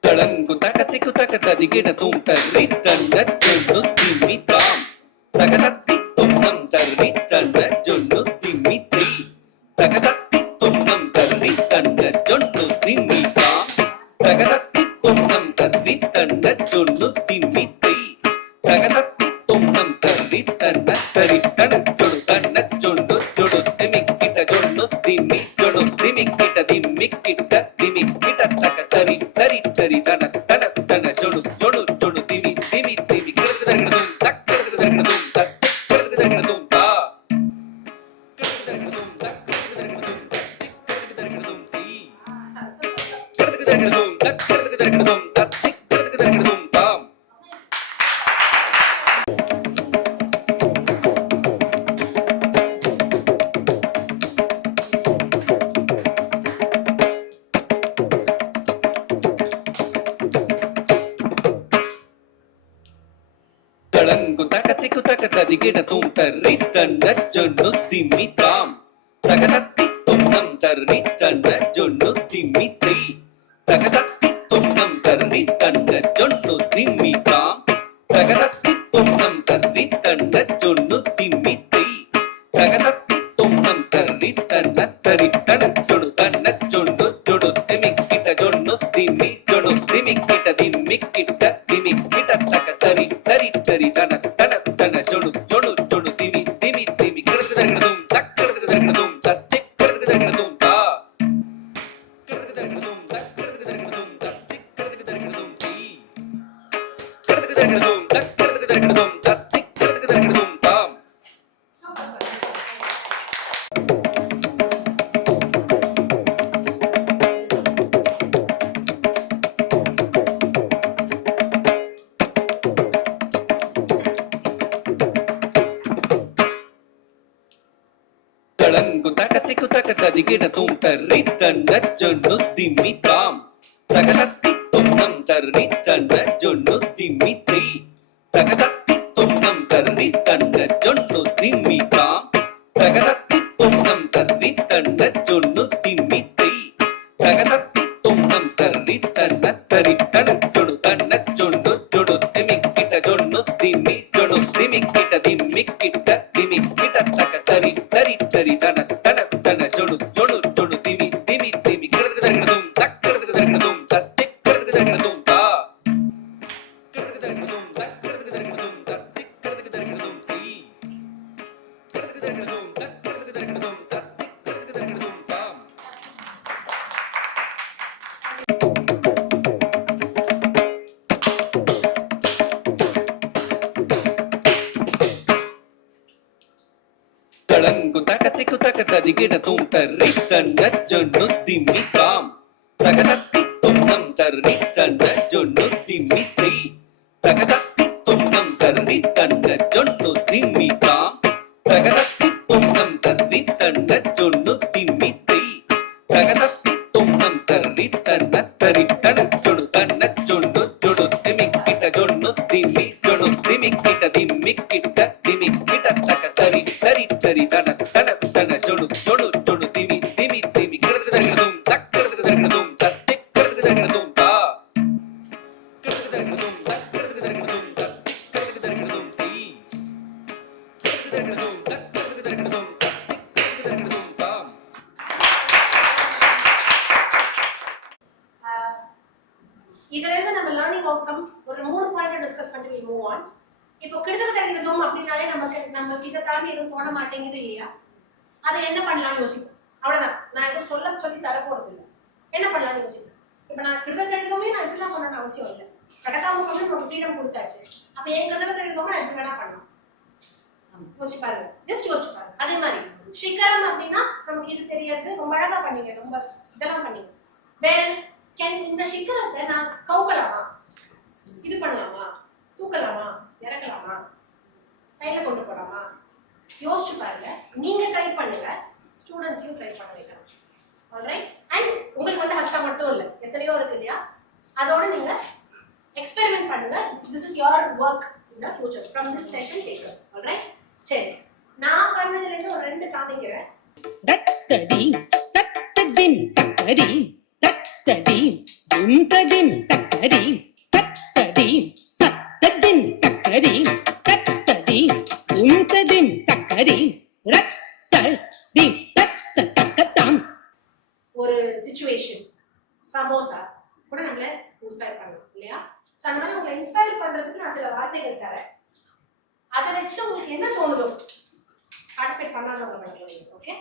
తళంగు తకతికు తకతదిగిన తుం తర్రి తన్న జొన్ను తిమ్మి తాం తగతత్తి తున్నం తర్రి తన్న జొన్ను తిమ్మి తై తగతత్తి తున్నం తర్రి తన్న జొన్ను తిమ్మి తాం తగతత్తి తున్నం తర్రి తన్న జొన్ను తిమ్మి తై తగతత్తి తున్నం తర్రి తన్న తరి తన జొడు తన్న జొన్ను జొడు తిమిక్కిట జొన్ను తిమ్మి జొడు తిమిక్కిట దిమ్మిక్కిట దిమిక్కిట తక తరి తరి తరి తన తన తన జొడు జొడు జొడు తిమి తిమి తిమి కిడకదగడదుం తక్కడకదగడదుం తత్తి కిడకదగడదుం తా కిడకదగడదుం తక్కడకదగడదుం తత్తి కిడకదగడదుం తీ కిడకదగడదుం తక్కడకదగడదుం తత్తి కిడకదగడదుం తాం. తళంగు తకతికు తకతదిగిన తుం తర్రి తన్న జొన్ను తిమ్మి తాం తగతత్తి తున్నం తర్రి తన్న జొన్ను తిమ్మి தகதத்தி தொன்னம் தர்ரி தன்ன ஜொன்னு திம்மி தாம் தகதத்தி தொன்னம் தர்ரி தன்ன ஜொன்னு திம்மி தை தகதத்தி தொன்னம் தர்ரி தன்ன தரி தன ஜொடு தன்ன ஜொன்னு ஜொடு திமிக்கிட்ட ஜொன்னு திம்மி ஜொடு திமிக்கிட்ட திம்மிக்கிட்ட திமிக்கிட்ட தக தரி தரி தரி தன தன தன ஜொடு ஜொடு ஜொடு திமி திமி திமி கிடக்கு தருகிறதும் தக்கிடக்கு தருகிறதும் தத்தி கிடக்கு தருகிறதும் தா கிடக்கு தருகிறதும் தக்கிடக்கு தருகிறதும் தத்தி கிடக்கு தருகிறதும் தீ கிடக்கு தருகிறதும் தக்கிடக்கு தருகிறதும் தத்தி கிடக்கு தருகிறதும் தாம். தளங்கு தகத்திக்கு தகததிகிட தூம் தர்ரி தன்ன ஜொன்னு திம்மி தாம் தகதத்தி துன்னம் தர்ரி தன்ன ஜொன்னு திம்மி தை தகதத்தி துன்னம் தர்ரி தன்ன ஜொன்னு திம்மி தாம் தகதத்தி துன்னம் தர்ரி தன்ன ஜொன்னு திம்மி தை தகதத்தி துன்னம் தர்ரி தன்ன தரி தன ஜொடு தன்ன ஜொன்னு ஜொடு திமிக்கிட்ட ஜொன்னு திம்மி ஜொடு திமிக்கிட்ட திம்மிக்கிட்ட திமிக்கிட்ட தக தரி தரி தரி தன தன தன ஜொடு ஜொடு ஜொடு திமி திமி திமி கிடக்கு தருகிறதும் தக்கிடக்கு தருகிறதும் தத்தி கிடக்கு தருகிறதும் தா கிடக்கு தருகிறதும் தக்கிடக்கு தருகிறதும் தத்தி கிடக்கு தருகிறதும் தீ கிடக்கு தருகிறதும் தக்கிடக்கு தருகிறதும் தத்தி கிடக்கு தருகிறதும் தாம். தளங்கு தகத்திக்கு தகததிகிட தூம் தர்ரி தன்ன ஜொன்னு திம்மி தாம் தகதத்தி துன்னம் தர்ரி தன்ன ஜொன்னு திம்மி தை தகதத்தி துன்னம் தர்ரி தன்ன ஜொன்னு திம்மி தாம் தகதத்தி துன்னம் தர்ரி தன்ன ஜொன்னு திம்மி தை தகதத்தி துன்னம் தர்ரி தன்ன தரி தன ஜொடு தன்ன ஜொன்னு ஜொடு திமிக்கிட்ட ஜொன்னு திம்மி ஜொடு திமிக்கிட்ட திம்மிக்கிட்ட திமிக்கிட்ட தக தரி தரி தரி தன தன தன ஜொடு ஜொடு ஜொடு திமி திமி திமி கிடக்கு தருகிறதும் தக்கிடக்கு தருகிறதும் தத்தி கிடக்கு தருகிறதும் தா கிடக்கு தருகிறதும் தக்கிடக்கு தருகிறதும் தத்தி கிடக்கு தருகிறதும் தீ கிடக்கு தருகிறதும் தக்கிடக்கு தருகிறதும் தத்தி கிடக்கு தருகிறதும் தாம். இதுல இருந்து நம்ம லேர்னிங் அவுட்கம் ஒரு 3 பாயிண்ட் டிஸ்கஸ் பண்ணி மூவ் ஆன். இப்போ கிட்டத்தட்ட தருகிறதும் அப்படின்னாலே நம்ம இதை தாண்டி எதுவும் தோண மாட்டேங்குது இல்லையா? அதை என்ன பண்ணலாம்னு யோசிப்போம். அவ்வளவுதான். நான் எதுவும் சொல்லி தர போறது இல்லை. என்ன பண்ணலாம்னு யோசிப்பேன். இப்போ நான் கிட்டத்தட்ட தருகிறதுமே நான் இப்படிலாம் பண்ணணும்னு அவசியம் இல்லை. கடக்காம பண்ணி நமக்கு ஃப்ரீடம் கொடுத்தாச்சு. அப்போ என் கிட்டத்தட்ட தருகிறதுமே நான் எப்படி வேணா பண்ணலாம். யோசிச்சு பாருங்க. ஜஸ்ட் யோசிச்சு பாருங்க. அதே மாதிரி சிகரம் அப்படின்னா நமக்கு இது தெரியாது. ரொம்ப அழகா பண்ணீங்க. ரொம்ப இதெல்லாம் பண்ணீங்க. வேற இந்த சிக்கரத்தை நான் கவுக்கலாமா, இது பண்ணலாமா, தூக்கலாமா, இறக்கலாமா, சைட்ல கொண்டு போலாமா, யோசிச்சு பாருங்க. நீங்க ட்ரை பண்ணுங்க, ஸ்டூடெண்ட்ஸையும் ட்ரை பண்ண வைக்கலாம். ஆல்ரைட். அண்ட் உங்களுக்கு வந்து ஹஸ்தா மட்டும் இல்லை, எத்தனையோ இருக்கு இல்லையா? அதோட நீங்க எக்ஸ்பெரிமெண்ட் பண்ணுங்க. This is your work in the future from this session taker. Alright. சரி, நான் பண்ணதுல இருந்து ஒரு 2 காமிக்கிறேன். தத்தடி தத்ததின் தக்கடி தத்தடி துந்ததின் தக்கடி தத்தடி தத்ததின் தக்கடி தத்தடி துந்ததின் தக்கடி ரத்தடி தத்த தக்கத்தாம். ஒரு சிச்சுவேஷன் சமோசா கூட நம்மள இன்ஸ்பயர் பண்ணலாம் இல்லையா? ஸோ அந்த மாதிரி உங்களை இன்ஸ்பயர் பண்றதுக்கு நான் சில வார்த்தைகள் தரேன். அதை வச்சு உங்களுக்கு என்ன தோணுதோ பார்ட்டிசிபேட் பண்ணாதவங்க பண்ணுறீங்க. Okay?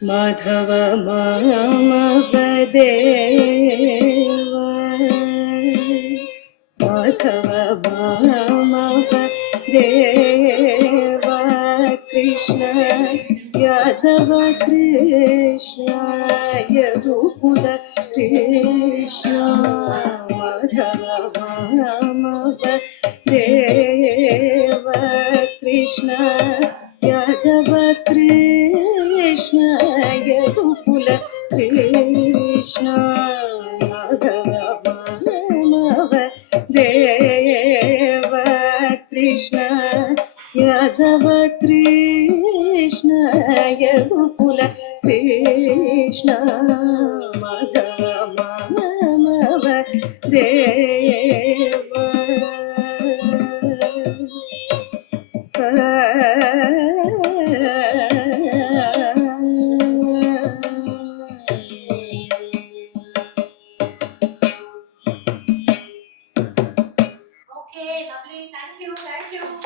Madhav मामव Dev Madhav मामव Dev Krishna Yadav Krishna यदुकुल Krishna Madhav मामव Dev Krishna Yadav Krishna यदुकुल Krishna Madhav मामव Dev Krishna Yadav Krishna यदुकुल Krishna Madhav मामव Dev Okay, lovely. Thank you. Thank you.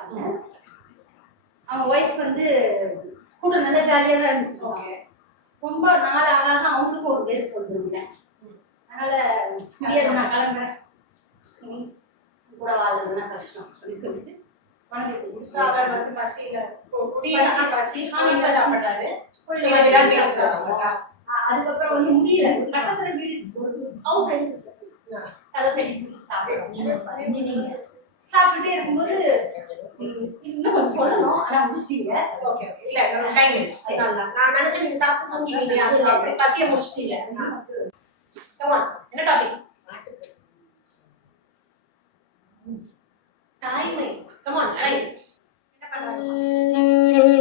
இருக்காங்க. அவங்க ஒய்ஃப் வந்து கூட நல்லா ஜாலியா தான் இருந்துருக்காங்க. ரொம்ப நாள் ஆக அவங்களுக்கும் ஒரு வெறுப்பு வந்துருங்க. அதனால முடியாது, நான் கிளம்புறேன், நீ கூட வாழ்றதுன்னா கஷ்டம் அப்படின்னு சொல்லிட்டு பணத்தை கொடுத்து அவர் வந்து பசியில பசி சாப்பிடுறாரு. அதுக்கப்புறம் வந்து முடியல, பக்கத்துல வீடு அவங்க ஃப்ரெண்ட்ஸ் அதை தெரிஞ்சு சாப்பிட்டுட்டே இருக்கும்போது இன்னும் கொஞ்சம் சொல்லணும், ஆனா முடிச்சிட்டீங்க. ஓகே, இல்ல நம்ம டைம் நான் நினைச்சேன் நீங்க சாப்பிட்டு தூங்கிட்டீங்க, அப்படி பசியை முடிச்சிட்டீங்க. கம் ஆன், என்ன டாபிக்? தாய்மை. Come on, right. என்ன பண்றாங்க?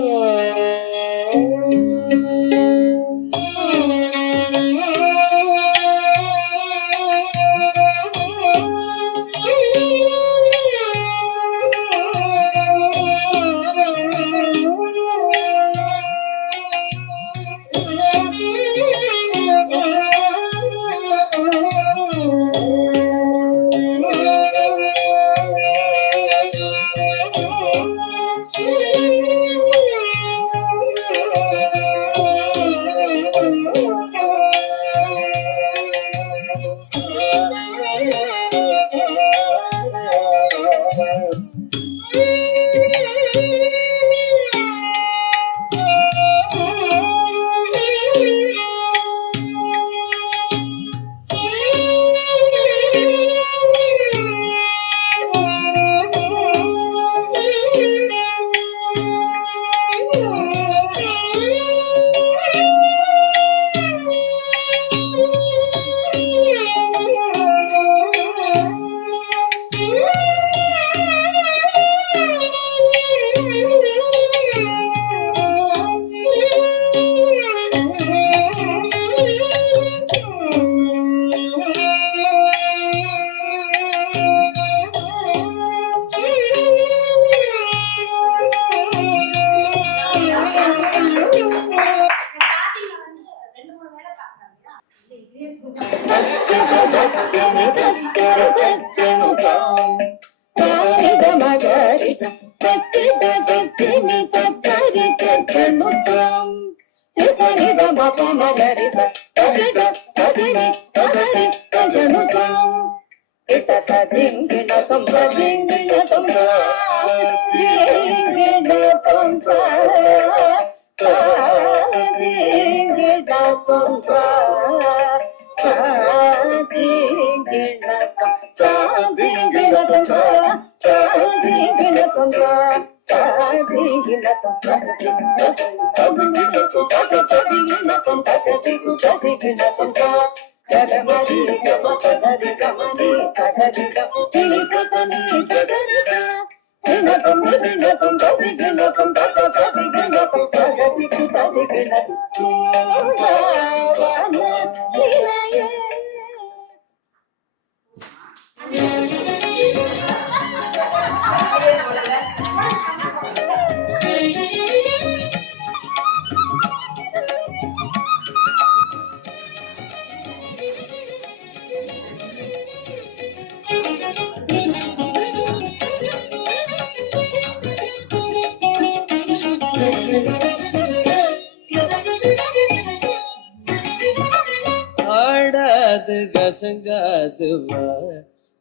ஆடாது கசங்காது வா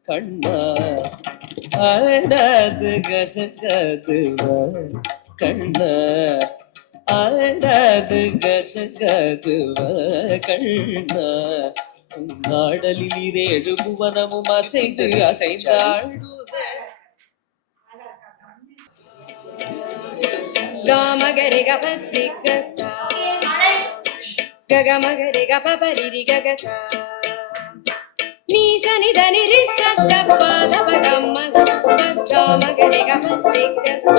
கண்ணா, ஆடாது கசங்காது வா கண்ணா, ஆடாது கசங்காது வா கண்ணா, ஆடலில் இரேழு புவனமும் அசைந்து அசைந்தாடுதே. Gamagare gapati gasa, gagamagare gapapari gagasa. Ni sani dani risa tappa dapa gamma sappa gamagare gapati gasa.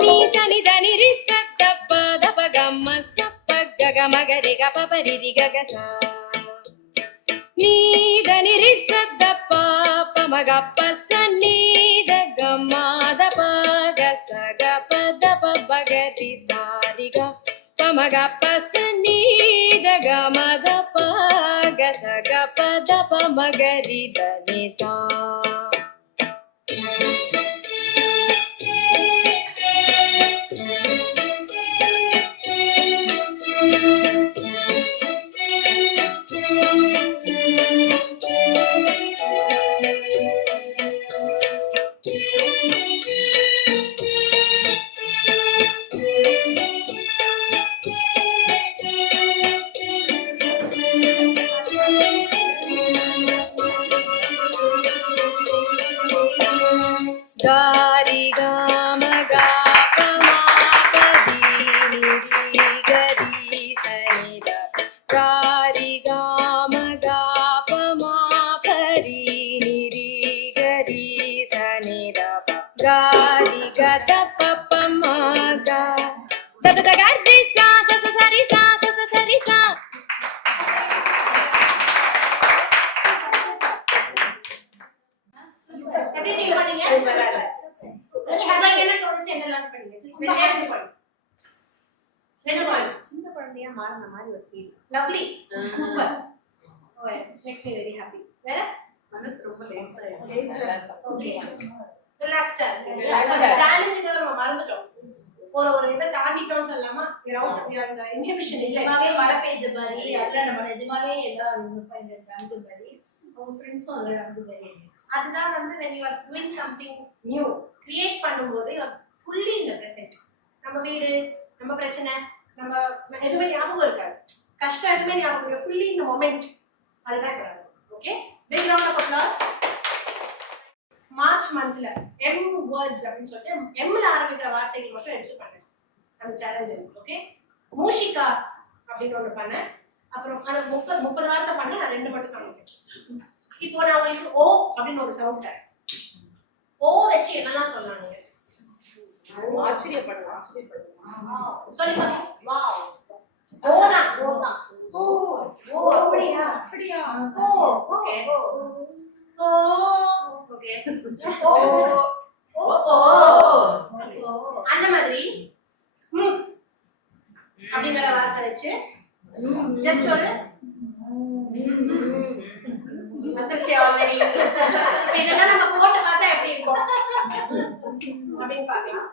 Ni sani dani risa tappa dapa gamma sappa gagamagare gapapari gagasa. Ni dani risa tappa pamagappa sani dagamma dapa gasa gapa dapa bagati sariga pamagappa sani dagama dapa gasa gapa dapa magari danisa. ga da pa pa ma ga da da da ga ri sa sa sa sa ri sa sa sa sa ri sa. எப்படி feel பண்ணீங்க? Very happy. என்ன தோணுச்சு, என்ன learn பண்ணீங்க? Just ரெண்டு point. சின்ன குழந்தையா மாறின மாதிரி ஒரு feel. Lovely. Super. Okay, next me very happy. வேற மனசு ரொம்ப லேசா ஓகே. ரிலாக்ஸ்டா Relaxed. சேலஞ்சுக்கு நம்ம மறந்துட்டோம். ஒரு இதை தாண்டிட்டோம்னு சொல்லலாமா? அந்த இன்ஹிபிஷன் இல்லை. நிஜமாவே மழை பெய்ஞ்ச மாதிரி அதுல நம்ம நிஜமாவே எல்லாம் நடந்த மாதிரி அவங்க ஃப்ரெண்ட்ஸும் அதுல நடந்த மாதிரி இருந்துச்சு. அதுதான் வந்து when you are doing something new create பண்ணும்போது you are fully in the present. நம்ம வீடு, நம்ம பிரச்சனை, நம்ம எதுவுமே ஞாபகம் இருக்காது, கஷ்டம் எதுவுமே ஞாபகம் இல்லை, fully in the moment. அதுதான் இப்போ okay. big round of applause. March மந்த்ல M words அப்படின்னு சொல்லிட்டு Mல ஆரம்பிக்கிற வார்த்தைகள் மட்டும் எடுத்து பண்ணேன் அந்த சேலஞ்ச். ஓகே, மூஷிகா அப்படின்னு ஒன்று பண்ணேன். அப்புறம் அந்த 30 வார்த்தை பண்ண நான் 2 மட்டும் காமிக்கிறேன். இப்போ நான் உங்களுக்கு ஓ அப்படின்னு ஒரு சவுண்ட் தரேன். ஓ வச்சு என்னெல்லாம் சொல்லலாம் நீங்க? ஆச்சரியப்படலாம். சொல்லி பாருங்க. வாவ். ஓ தான். ஓ அப்படியா? ஓ ஓகே. ஓ ஓகே. ஓ ஓ அந்த மாதிரி அப்படிங்கிற வார்த்தை வச்சு ஜஸ்ட் ஒரு வந்துருச்சு ஆல்ரெடி. இதெல்லாம் நம்ம போட்டு பார்த்தா எப்படி இருக்கும் அப்படின்னு பார்க்கலாம்.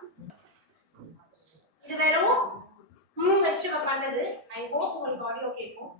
இது வெறும் வச்சு பண்ணது. ஐ ஹோப் உங்களுக்கு ஆடியோ கேட்கும்.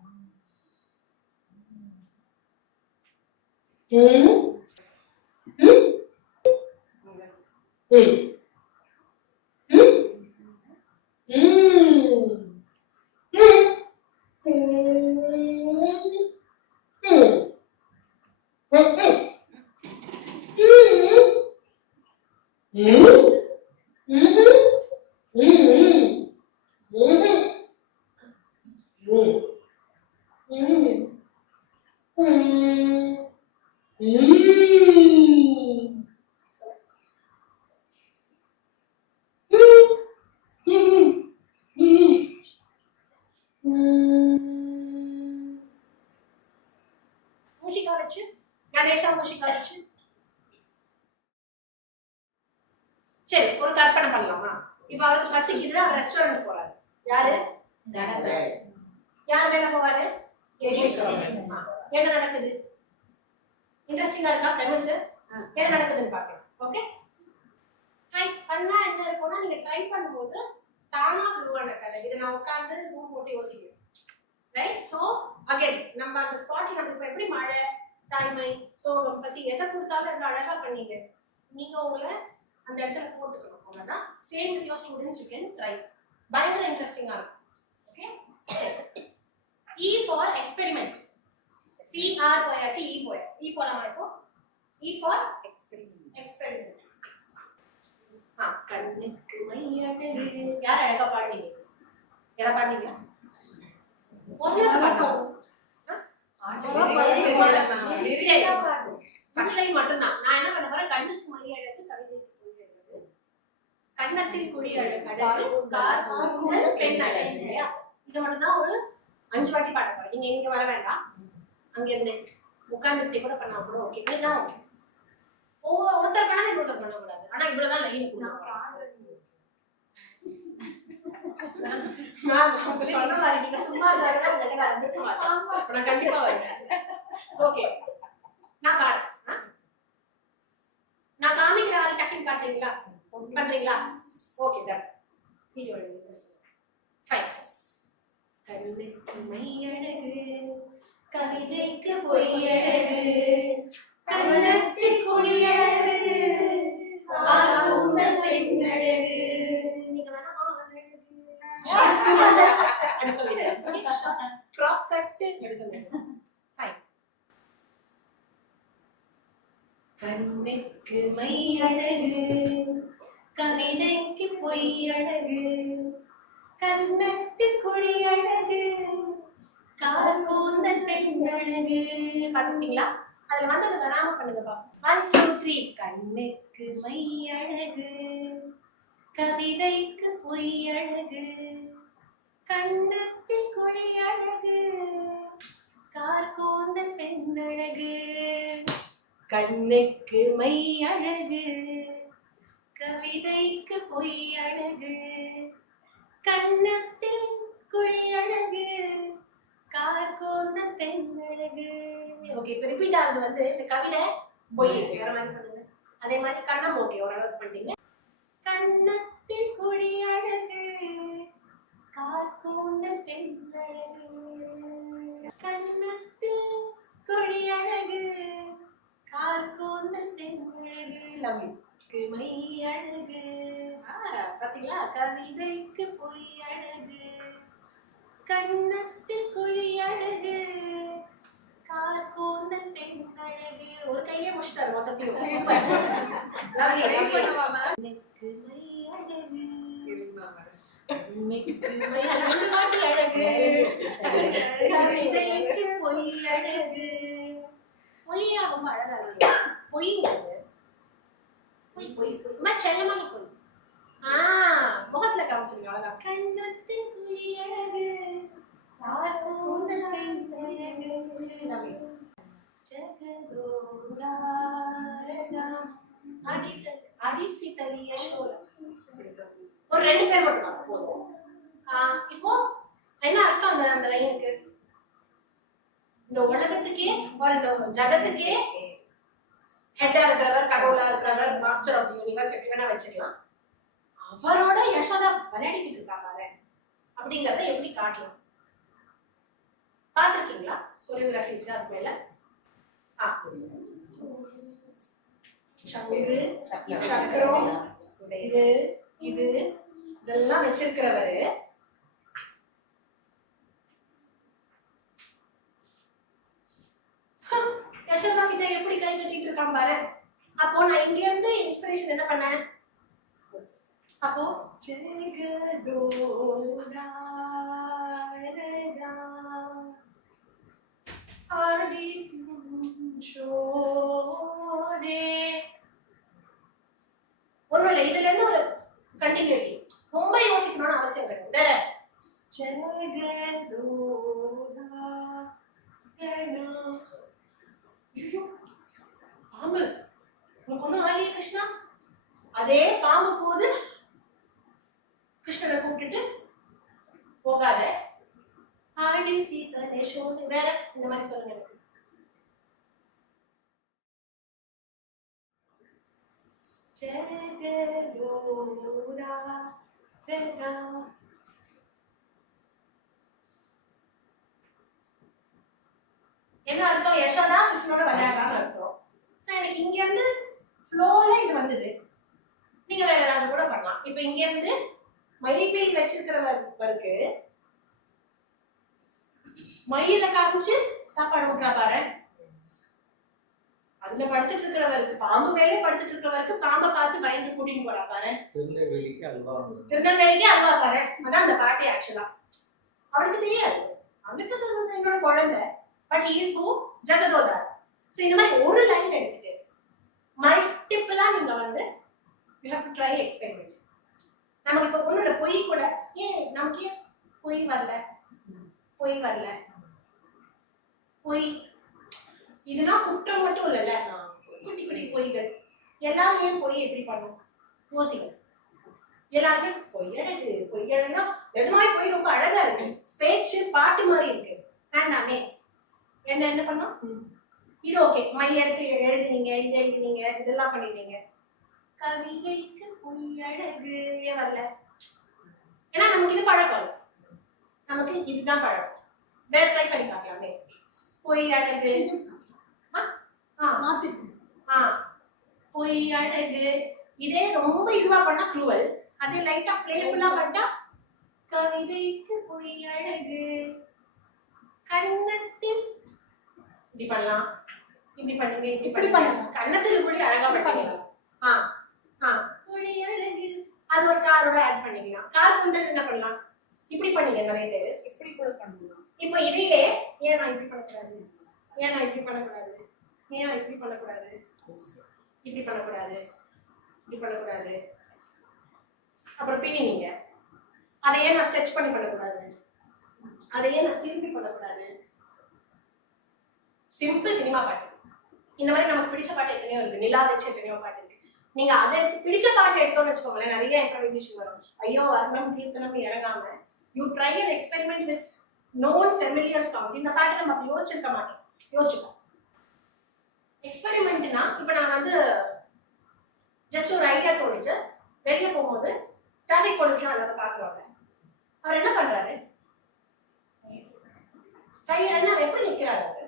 மூஷிகா வச்சு கணேசா மூஷிகா வச்சு சரி ஒரு கற்பனை பண்ணலாமா? இப்ப அவருக்கு பசிக்குது, அவர் ரெஸ்டாரண்ட் போறாரு. யாரு? யார் மேல போவாரு? என்ன நடக்குது? இன்ட்ரெஸ்டிங்கா இருக்கா பிரமிஸ்? என்ன நடக்குதுன்னு பாக்கலாம். ஓகே, ட்ரை பண்ணா என்ன இருக்கும்னா நீங்க ட்ரை பண்ணும்போது தானா ஃப்ளூவான கதை. இதை நான் உட்காந்து ரூம் போட்டு யோசிக்கிறேன். ரைட்? ஸோ அகைன் நம்ம அந்த ஸ்பாட்ல நம்மளுக்கு எப்படி மழை, தாய்மை, சோகம், பசி எதை கொடுத்தாலும் எவ்வளோ அழகா பண்ணீங்க. நீங்க உங்களை அந்த இடத்துல போட்டுக்கணும். அவ்வளோதான். Same with your students you can try. பயங்கர இன்ட்ரெஸ்டிங்கா இருக்கும். Okay, E for experiment. CR போயாச்சு, E போயா. E போலாமா இப்போ? E for experiment. கண்ணுக்கு மையழகு. யார் அழகா பாடுவீங்க? யாரா பாடுவீங்க? மட்டும்தான். நான் என்ன பண்ண போறேன்? கண்ணுக்கு மை அழகு, கவிதைக்கு குழி அழகு, கண்ணத்தில் குழி அழகு, பெண் அழகு. இல்லையா? இதை மட்டும்தான் ஒரு 5 வாட்டி பாட போறேன். நீங்க இங்க வர வேண்டாம், அங்க இருந்து உட்கார்ந்துட்டே கூட பண்ணா கூட ஓகே. நீங்க ஓகே. ஒருத்தர் பண்ணாத இன்னொருத்தர் பண்ண கூடாது. ஆனா இவ்வளவுதான் லைன் கொடுக்க போறேன். நான் சொன்ன மாதிரி நீங்க சும்மா இருந்தாலும் உங்களுக்கு நான் வந்துக்க மாட்டேன். நான் கண்டிப்பா வருவேன். ஓகே, நான் பாடுறேன். நான் காமிக்கிற ஆள் டக்குன்னு காட்டுறீங்களா? பண்றீங்களா? Okay, done. Video fine. கண்ணுக்கு மையழகு, கவிதைக்கு பொய்யழகு, கண்ணத்தில் குடியழகு, ஆர்வம் பெண்ணழகு. நீங்க வேணா கண்ணுக்கு மையழகு, கவிதைக்கு பொய்யழகு, கண்ணத்தில் குடியழகு, கார் கூந்தல் பெண்ணழகு. பாத்துட்டீங்களா? அதுல வந்தது வராம பண்ணுங்கப்பா. 1 2 3. கண்ணுக்கு கண்ணுக்கு மை அழகு கவிதைக்கு பொய் அழகு கண்ணத்தில் குழி அழகு கார்கோந்தல் பெண்ணழகு கண்ணுக்கு மை அழகு கவிதைக்கு பொய் அழகு கண்ணத்தில் குழி அழகு கார்கோந்தல் பெண்ணழகு. ஓகே, இப்ப ரிப்பீட் ஆகுது வந்து இந்த கவிதை பொய் வேற மாதிரி பண்ணுங்க. அதே மாதிரி கண்ணம் ஓகே ஓரளவுக்கு பண்ணீங்க. கண்ணத்தில் குழி அழகு கார்கோந்தல் பெண்ணழகு கண்ணத்தில் குழி அழகு கார்கோந்தல் பெண்ணழகு. Love you. மை அழகு பாத்தீங்களா? கவிதைக்கு பொய் அழகு கண்ணத்தில் குழி அழகு கார்கோந்தல் பெண்ணழகு. ஒரு கையிலே முடிச்சிட்டாரு மொத்தத்தையும். கண்ணுக்கு மை அழகு கண்ணுக்கு மை அழகு கவிதைக்கு பொய் அழகு. பொய்யா ரொம்ப அழகா இருக்கு. பொய்ங்கிறது பொய் பொய் ரொம்ப செல்லமான பொய். முகத்துல காமிச்சிருங்க அவ்வளவுதான். கண்ணத்தின் குழி அழகு கார்கோந்தல் பெண்ணழகு. ஒரு 2 பேர் மட்டும் போதும். இப்போ என்ன அர்த்தம் அந்த லைனுக்கு? இந்த உலகத்துக்கே ஒரு இந்த ஜகத்துக்கே ஹெட்டா இருக்கிறவர், கடவுளா இருக்கிறவர், மாஸ்டர் ஆஃப் தி யூனிவர்ஸ் எப்படி வேணா வச்சுக்கலாம். அவரோட யசோதா விளையாடிக்கிட்டு இருக்கா பாரு அப்படிங்கறத எப்படி காட்டலாம்? பாத்திருக்கீங்களா கொரியோகிராஃபிஸ்? அது மேல சங்கு சக்கரம் இது இது இதெல்லாம் வச்சிருக்கிறவரு யசோதா கிட்ட எப்படி கை கட்டிட்டு இருக்கான் பாரு. அப்போ நான் இங்க இருந்து இன்ஸ்பிரேஷன் என்ன பண்ணேன்? அப்போ ஒண்ணும் இல்லை, இதுல இருந்து ஒரு கண்டினியூட்டி. ரொம்ப யோசிக்கணும்னு அவசியம் கிடையாது. பாம்பு உனக்கு ஒண்ணும் ஆலியே கிருஷ்ணா. அதே பாம்பு போது கிருஷ்ணனை கூப்பிட்டுட்டு போகாத ஆடி சீதனே ஷோது வேற இந்த மாதிரி சொல்லுங்க. எனக்கு என்ன அர்த்தம்? யசோதா கிருஷ்ணனோட விளையாடுறான்னு அர்த்தம். சோ எனக்கு இங்க இருந்து ஃப்ளோல இது வந்தது. நீங்க வேற ஏதாவது கூட பண்ணலாம். இப்ப இங்க இருந்து மயில்பீலி வச்சிருக்கிறவருக்கு மயில காமிச்சு சாப்பாடு ஊட்டுறா பாரு. அதுல படுத்துட்டு இருக்கிறவருக்கு பாம்பு மேலே படுத்துட்டு இருக்கிறவருக்கு பாம்பை பார்த்து பயந்து கூட்டிட்டு போறா பாரு. திருநெல்வேலிக்கு அல்வா பாரு. அதான் அந்த பாட்டி. ஆக்சுவலா அவளுக்கு தெரியாது, அவளுக்கு என்னோட குழந்தை. But is who Jagadodhara. So இந்த மாதிரி ஒரு லைன் எடுத்துட்டு மல்டிபிளா நீங்க வந்து you have to try experiment. நமக்கு இப்ப ஒண்ணும் இல்ல, பொய் கூட நமக்கு பொய் வரல பொய் இதுனா குற்றம் மட்டும் இல்லைல்ல, குட்டி குட்டி பொய்கள். எல்லாரும் ஏன் பொய் எப்படி பண்ணும் யோசிங்க. எல்லாருமே பொய்யழகுனா நிஜமாவே பொய் ரொம்ப அழகா இருக்கு. பேச்சு பாட்டு மாதிரி இருக்கு. வேண்டாமே என்ன பண்ணோம்? இது ஓகே, மை எடுத்து எழுதினீங்க, இது எழுதினீங்க, இதெல்லாம் பண்ணிட்டீங்க. கவிதைக்கு பொய் அழகு ஏன் வரல? ஏன்னா நமக்கு இது பழக்கம் இல்லை, நமக்கு இதுதான் பழக்கம். வேற ட்ரை பண்ணி பார்க்கலாமே. பொய் அழகு பொய் அழகு. இதே ரொம்ப இதுவா பண்ணா க்ரூவல், அதே லைட்டா பிளேஃபுல்லா பண்ணா கவிதைக்கு பொய் அழகு கண்ணத்தில். இப்படி பண்ணலாம், இப்படி பண்ணுங்க, இப்படி பண்ணலாம். கண்ணத்தில் கூட அழகா பண்ணலாம். பொய் அழகு அது ஒரு காரோட ஆட் பண்ணிக்கலாம். கார் வந்து என்ன பண்ணலாம்? இப்படி பண்ணீங்க நிறைய பேர், இப்படி கூட பண்ணலாம். இப்போ இதையே ஏன் நான் இப்படி பண்ணக்கூடாது, ஏன் நான் இப்படி பண்ணக்கூடாது, ஏன் இப்படி பண்ணக்கூடாது, இப்படி பண்ணக்கூடாது, இப்படி பண்ணக்கூடாது. அப்புறம் பின்னிங்க. அதை ஏன் நான் ஸ்ட்ரெச் பண்ணி பண்ணக்கூடாது, அதை ஏன் நான் திருப்பி பண்ணக்கூடாது. சிம்பிள் சினிமா பாட்டு. இந்த மாதிரி நமக்கு பிடிச்ச பாட்டு எத்தனையோ இருக்கு, நிலா வச்சு எத்தனையோ பாட்டு இருக்கு. நீங்க அதை பிடிச்ச பாட்டு எடுத்தோம்னு வச்சுக்கோங்களேன், நிறைய இம்ப்ரவைசேஷன் வரும். ஐயோ வர்ணம் கீர்த்தனம் இறங்காம you try and experiment with non familiar songs. இந்த பாட்டு நம்ம அப்படி யோசிச்சிருக்க மாட்டோம், யோசிச்சுப்போம். எக்ஸ்பெரிமெண்ட்னா இப்போ நான் வந்து ஜஸ்ட் ஒரு ஐடியா தோணுச்சு, வெளியே போகும்போது டிராஃபிக் போலீஸ்லாம் அதை பார்க்குறாங்க. அவர் என்ன பண்றாரு, கை என்ன எப்படி நிக்கிறாரு, அவரு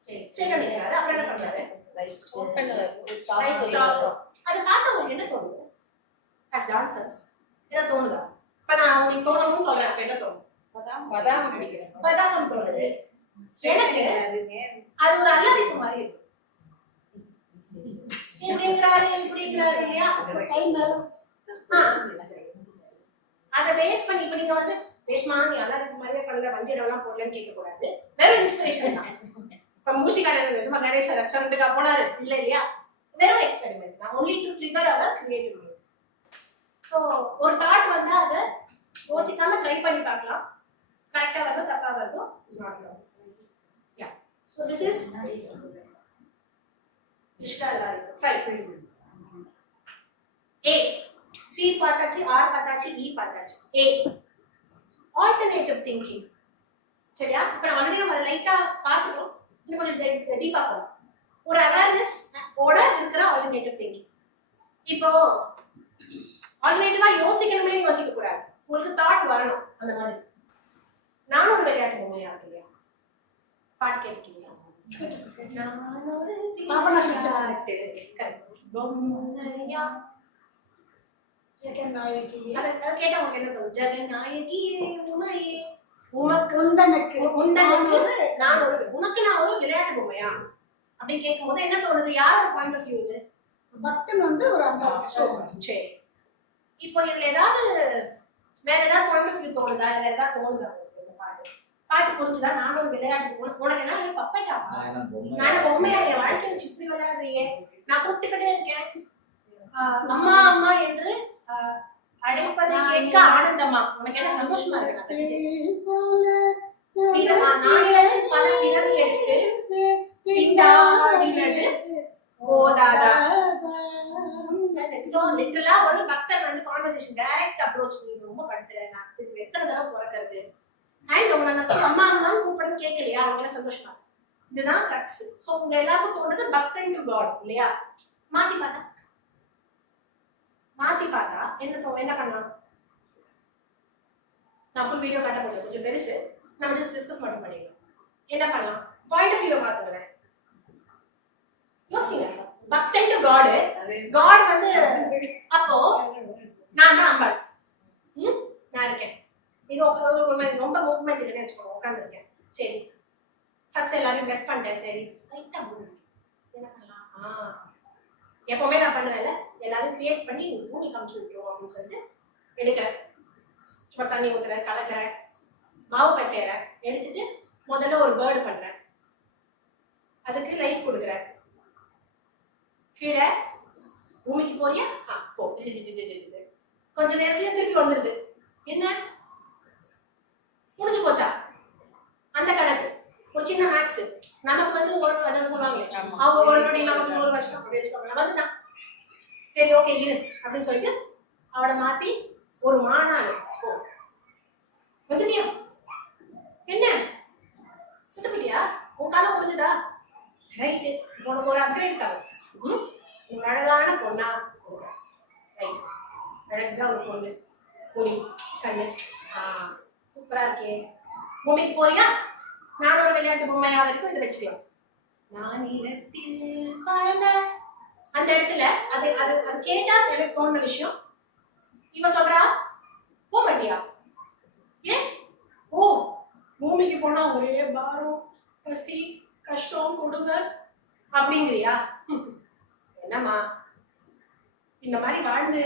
ஸ்ட்ரெயிட்டா நிக்கிறாரு. அப்புறம் என்ன பண்றாரு, அதை பார்த்து உங்களுக்கு என்ன தோணுது as dancers? என்ன தோணுதா? இப்ப நான் உங்களுக்கு தோணும்னு சொல்றேன், அப்ப என்ன தோணும்? பதாகம் தோணுது. எனக்கு அது ஒரு அல்லறிப்பு மாதிரி இருக்கு. இப்படிங்கிறாரு இப்படிங்கிறாரு இல்லையா, கை மேல அதை பேஸ் பண்ணி இப்ப நீங்க வந்து ரேஷ்மா நீ அல்லறிப்பு மாதிரியே பண்ணல, வண்டி இடம்லாம் போடலன்னு கேட்க கூடாது. வெறும் இன்ஸ்பிரேஷன் தான். இப்ப மூஷி கடை சும்மா கணேஷ் ரெஸ்டாரண்ட்டுக்கா போனாரு இல்ல இல்லையா, வெறும் எக்ஸ்பெரிமெண்ட் தான், only to trigger our creative. So ஒரு தாட் வந்தா அதை யோசிக்காம ட்ரை பண்ணி பார்க்கலாம். கரெக்டா வருதோ தப்பா வருதோ it's not long. Yeah so this is A. C பார்த்தாச்சு, R பார்த்தாச்சு, E பார்த்தாச்சு. A. Alternative thinking. சரியா? இப்போ நான் ஆல்ரெடி நம்ம லைட்டா பார்த்துட்டோம், இன்னும் கொஞ்சம் டீப்பா போகலாம். ஒரு அவேர்னஸ் ஓட இருக்கிற ஆல்டர்னேட்டிவ் திங்கிங். இப்போ ஆல்டர்னேட்டிவா யோசிக்கணுமே யோசிக்க கூடாது, உங்களுக்கு தாட் வரணும். அந்த மாதிரி நானும் ஒரு விளையாட்டு பொம்மையா இருக்கு இல்லையா, பாட்டு கேட்கிறீங்களா? ஜெகநாயகியே, அதை கேட்டா உங்களுக்கு என்ன தோணும்? ஜெகநாயகியே உமையே உமக்கு உந்தனக்கு நான் ஒரு உனக்கு நான் ஒரு விளையாட்டு பொம்மையா அப்படின்னு கேட்கும் போது என்ன தோணுது? யாரோட பாயிண்ட் ஆஃப் வியூ இது? பக்தன் வந்து ஒரு அம்மா. சரி, இப்போ இதுல ஏதாவது வேற ஏதாவது பாயிண்ட் ஆஃப் வியூ தோணுதா, இல்ல வேற ஏதாவது தோணுதா? பாட்டு புரிஞ்சுதா? நானும் ஒரு விளையாட்டு உனக்கு என்ன பப்பட்டா, நானும் பொம்மையா என் வாழ்க்கை வச்சு இப்படி விளையாடுறீங்க, நான் கூப்பிட்டுக்கிட்டே இருக்கேன். அம்மா அம்மா என்று அழைப்பதை கேட்க ஆனந்தமா, உனக்கு என்ன சந்தோஷமா இருக்கு? பல பிறவி எடுத்து பிண்டாடினது போதாதா? சோ லிட்டரலா ஒரு பக்தர் வந்து கான்வர்சேஷன் டைரக்ட் அப்ரோச் நீங்க ரொம்ப படுத்துறேன், நான் திருப்பி எத்தனை தடவை பிறக்கிறது அண்ட் உங்க அம்மா அம்மான்னு கூப்பிடணும் கேட்கலையா, அவங்க என்ன சந்தோஷமா? இதுதான் கிரக்ஸ். சோ உங்க எல்லாருக்கும் தோன்றது பக்தன் டு காட் இல்லையா? மாத்தி பார்த்தா என்ன பண்ணலாம்? நான் ஃபுல் வீடியோ காட்ட போட்டேன், கொஞ்சம் பெருசு, நம்ம ஜஸ்ட் டிஸ்கஸ் மட்டும் பண்ணிடலாம். என்ன பண்ணலாம்? பாயிண்ட் ஆஃப் வியூ மாத்துறேன். யோசிங்க, பக்தன் டு காட், காட் வந்து அப்போ நான் தான் அம்பாள், நான் இருக்கேன். இது ரொம்ப மூவ்மெண்ட் இல்லைன்னு வச்சுக்கோங்க, உட்காந்துருக்கேன். சரி, ஃபர்ஸ்ட் எல்லாரும் பிளஸ் பண்ணிட்டேன். சரி, ரைட்டா என்ன பண்ணலாம்? எப்பவுமே நான் பண்ணுவேன்ல, எல்லாரும் கிரியேட் பண்ணி ஊனி காமிச்சு விட்டுருவோம் அப்படின்னு சொல்லிட்டு எடுக்கிறேன். சும்மா தண்ணி ஊத்துறேன், கலக்கிறேன், மாவு பசையறேன், எடுத்துட்டு முதல்ல ஒரு பேர்டு பண்றேன், அதுக்கு லைஃப் கொடுக்குறேன். கீழே பூமிக்கு போறியா? போ. கொஞ்ச நேரத்துல திருப்பி வந்துருது. என்ன முடிஞ்சு போச்சா? அந்த கணக்கு ஒரு சின்ன மேக்ஸ். நமக்கு வந்து ஒரு அதாவது சொல்லுவாங்க, அவங்க ஒரு நொடி நமக்கு 100 வருஷம் அப்படி வச்சுக்கோங்க. வந்துட்டான், சரி ஓகே இரு அப்படின்னு சொல்லிட்டு அவளை மாத்தி ஒரு மாநாடு வந்துட்டியா? என்ன சுத்தப்பட்டியா? உன் காலம் முடிஞ்சுதா? ரைட்டு, உனக்கு ஒரு அப்கிரேட் தரும். ஒரு அழகான பொண்ணா, ரைட், அழகா ஒரு பொண்ணு, முடி கண்ணு, சூப்பரா இருக்கே. பூமிக்கு போறியா? நானும் ஒரு விளையாட்டு பொம்மையா வரைக்கும் இதை வச்சுக்கலாம். நான் இடத்தில் பல அந்த இடத்துல அது அது அது கேட்டா எனக்கு தோணுன விஷயம். இவ சொல்றா போக மாட்டியா? ஏன்? ஓ, பூமிக்கு போனா ஒரே பாரம், பசி, கஷ்டம், கொடுமை அப்படிங்கிறியா? என்னம்மா இந்த மாதிரி வாழ்ந்து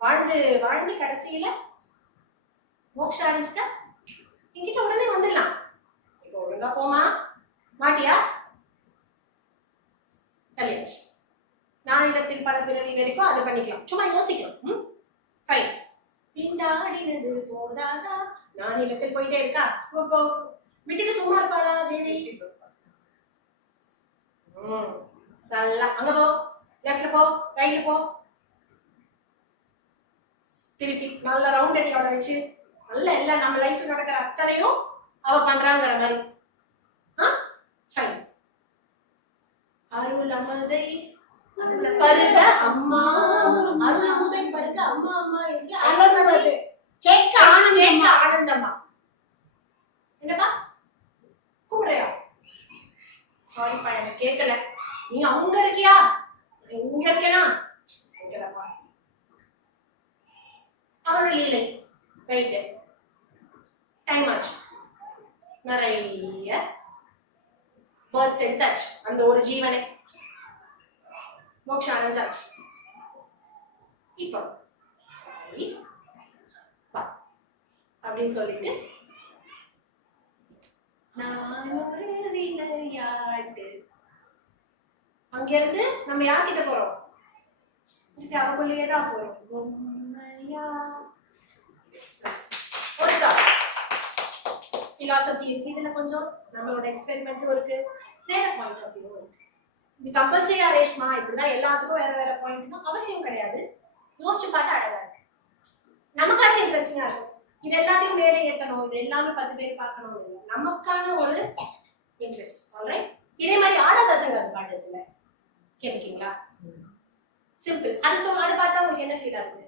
வாழ்ந்து வாழ்ந்து கடைசியில மோட்சம் அடைஞ்சிட்டா என்கிட்ட உடனே வந்துடலாம். இப்போ ஒழுங்கா போமா மாட்டியா? தள்ளியாச்சு. நானிலத்தில் பல பிறவி வரைக்கும் அது பண்ணிக்கலாம். சும்மா யோசிக்கணும். ஃபைன். திண்டாடினது போதாதா, நானிலத்தில் போயிட்டே இருக்கா, விட்டுட்டு சும்மா இருப்பாளா தேவி? நல்லா அங்க போ, லெஃப்ட்ல போ, ரைட்ல போ, திருப்பி நல்ல ரவுண்ட் அடி அவளை வச்சு நல்ல எல்லாம் நம்ம லைஃப்ல நடக்கிற அத்தனையும் அவ பண்றாங்கிற மாதிரி. ஃபைன். அருள் அமுதை பருக அம்மா, அருள் அமுதை பருக அம்மா அம்மா என்று அலறுவது கேட்க ஆனந்தமா. என்னப்பா கூப்பிடுறியா? சாரிப்பா எனக்கு கேட்கல. நீ அங்க இருக்கியா, இங்க இருக்கேனா? கேட்கலப்பா. அவரோட லீலை. ரைட்டு, டைம் ஆச்சு. நிறைய பேர்ட்ஸ் எடுத்தாச்சு. அந்த ஒரு ஜீவனை மோட்சம் அடைஞ்சாச்சு. இப்போ சாரி அப்படின்னு சொல்லிட்டு நான் ஒரு விளையாட்டு. அங்க இருந்து நம்ம யார்கிட்ட போறோம்? திருப்பி அவக்குள்ளேயே தான் போறோம். பிலாசபி இருக்கு, இதுல கொஞ்சம் நம்மளோட எக்ஸ்பெரிமெண்ட்டும் இருக்கு, வேற பாயிண்ட் ஆஃப் வியூ இருக்கு. இது கம்பல்சரியா ரேஷ்மா இப்படிதான் எல்லாத்துக்கும் வேற வேற பாயிண்ட் அவசியம் கிடையாது. யோசிச்சு பார்த்தா அழகா இருக்கு, நமக்காச்சும் இன்ட்ரெஸ்டிங்கா இருக்கும். இது எல்லாத்தையும் மேலே ஏற்றணும், இது எல்லாமே 10 பேர் பார்க்கணும், நமக்கான ஒரு இன்ட்ரெஸ்ட். ஆல்ரைட். இதே மாதிரி ஆடாதசங்க அது பாட்டு இருக்குல்ல, கேட்பீங்களா? சிம்பிள். அது பார்த்தா உங்களுக்கு என்ன ஃபீல் ஆகுது?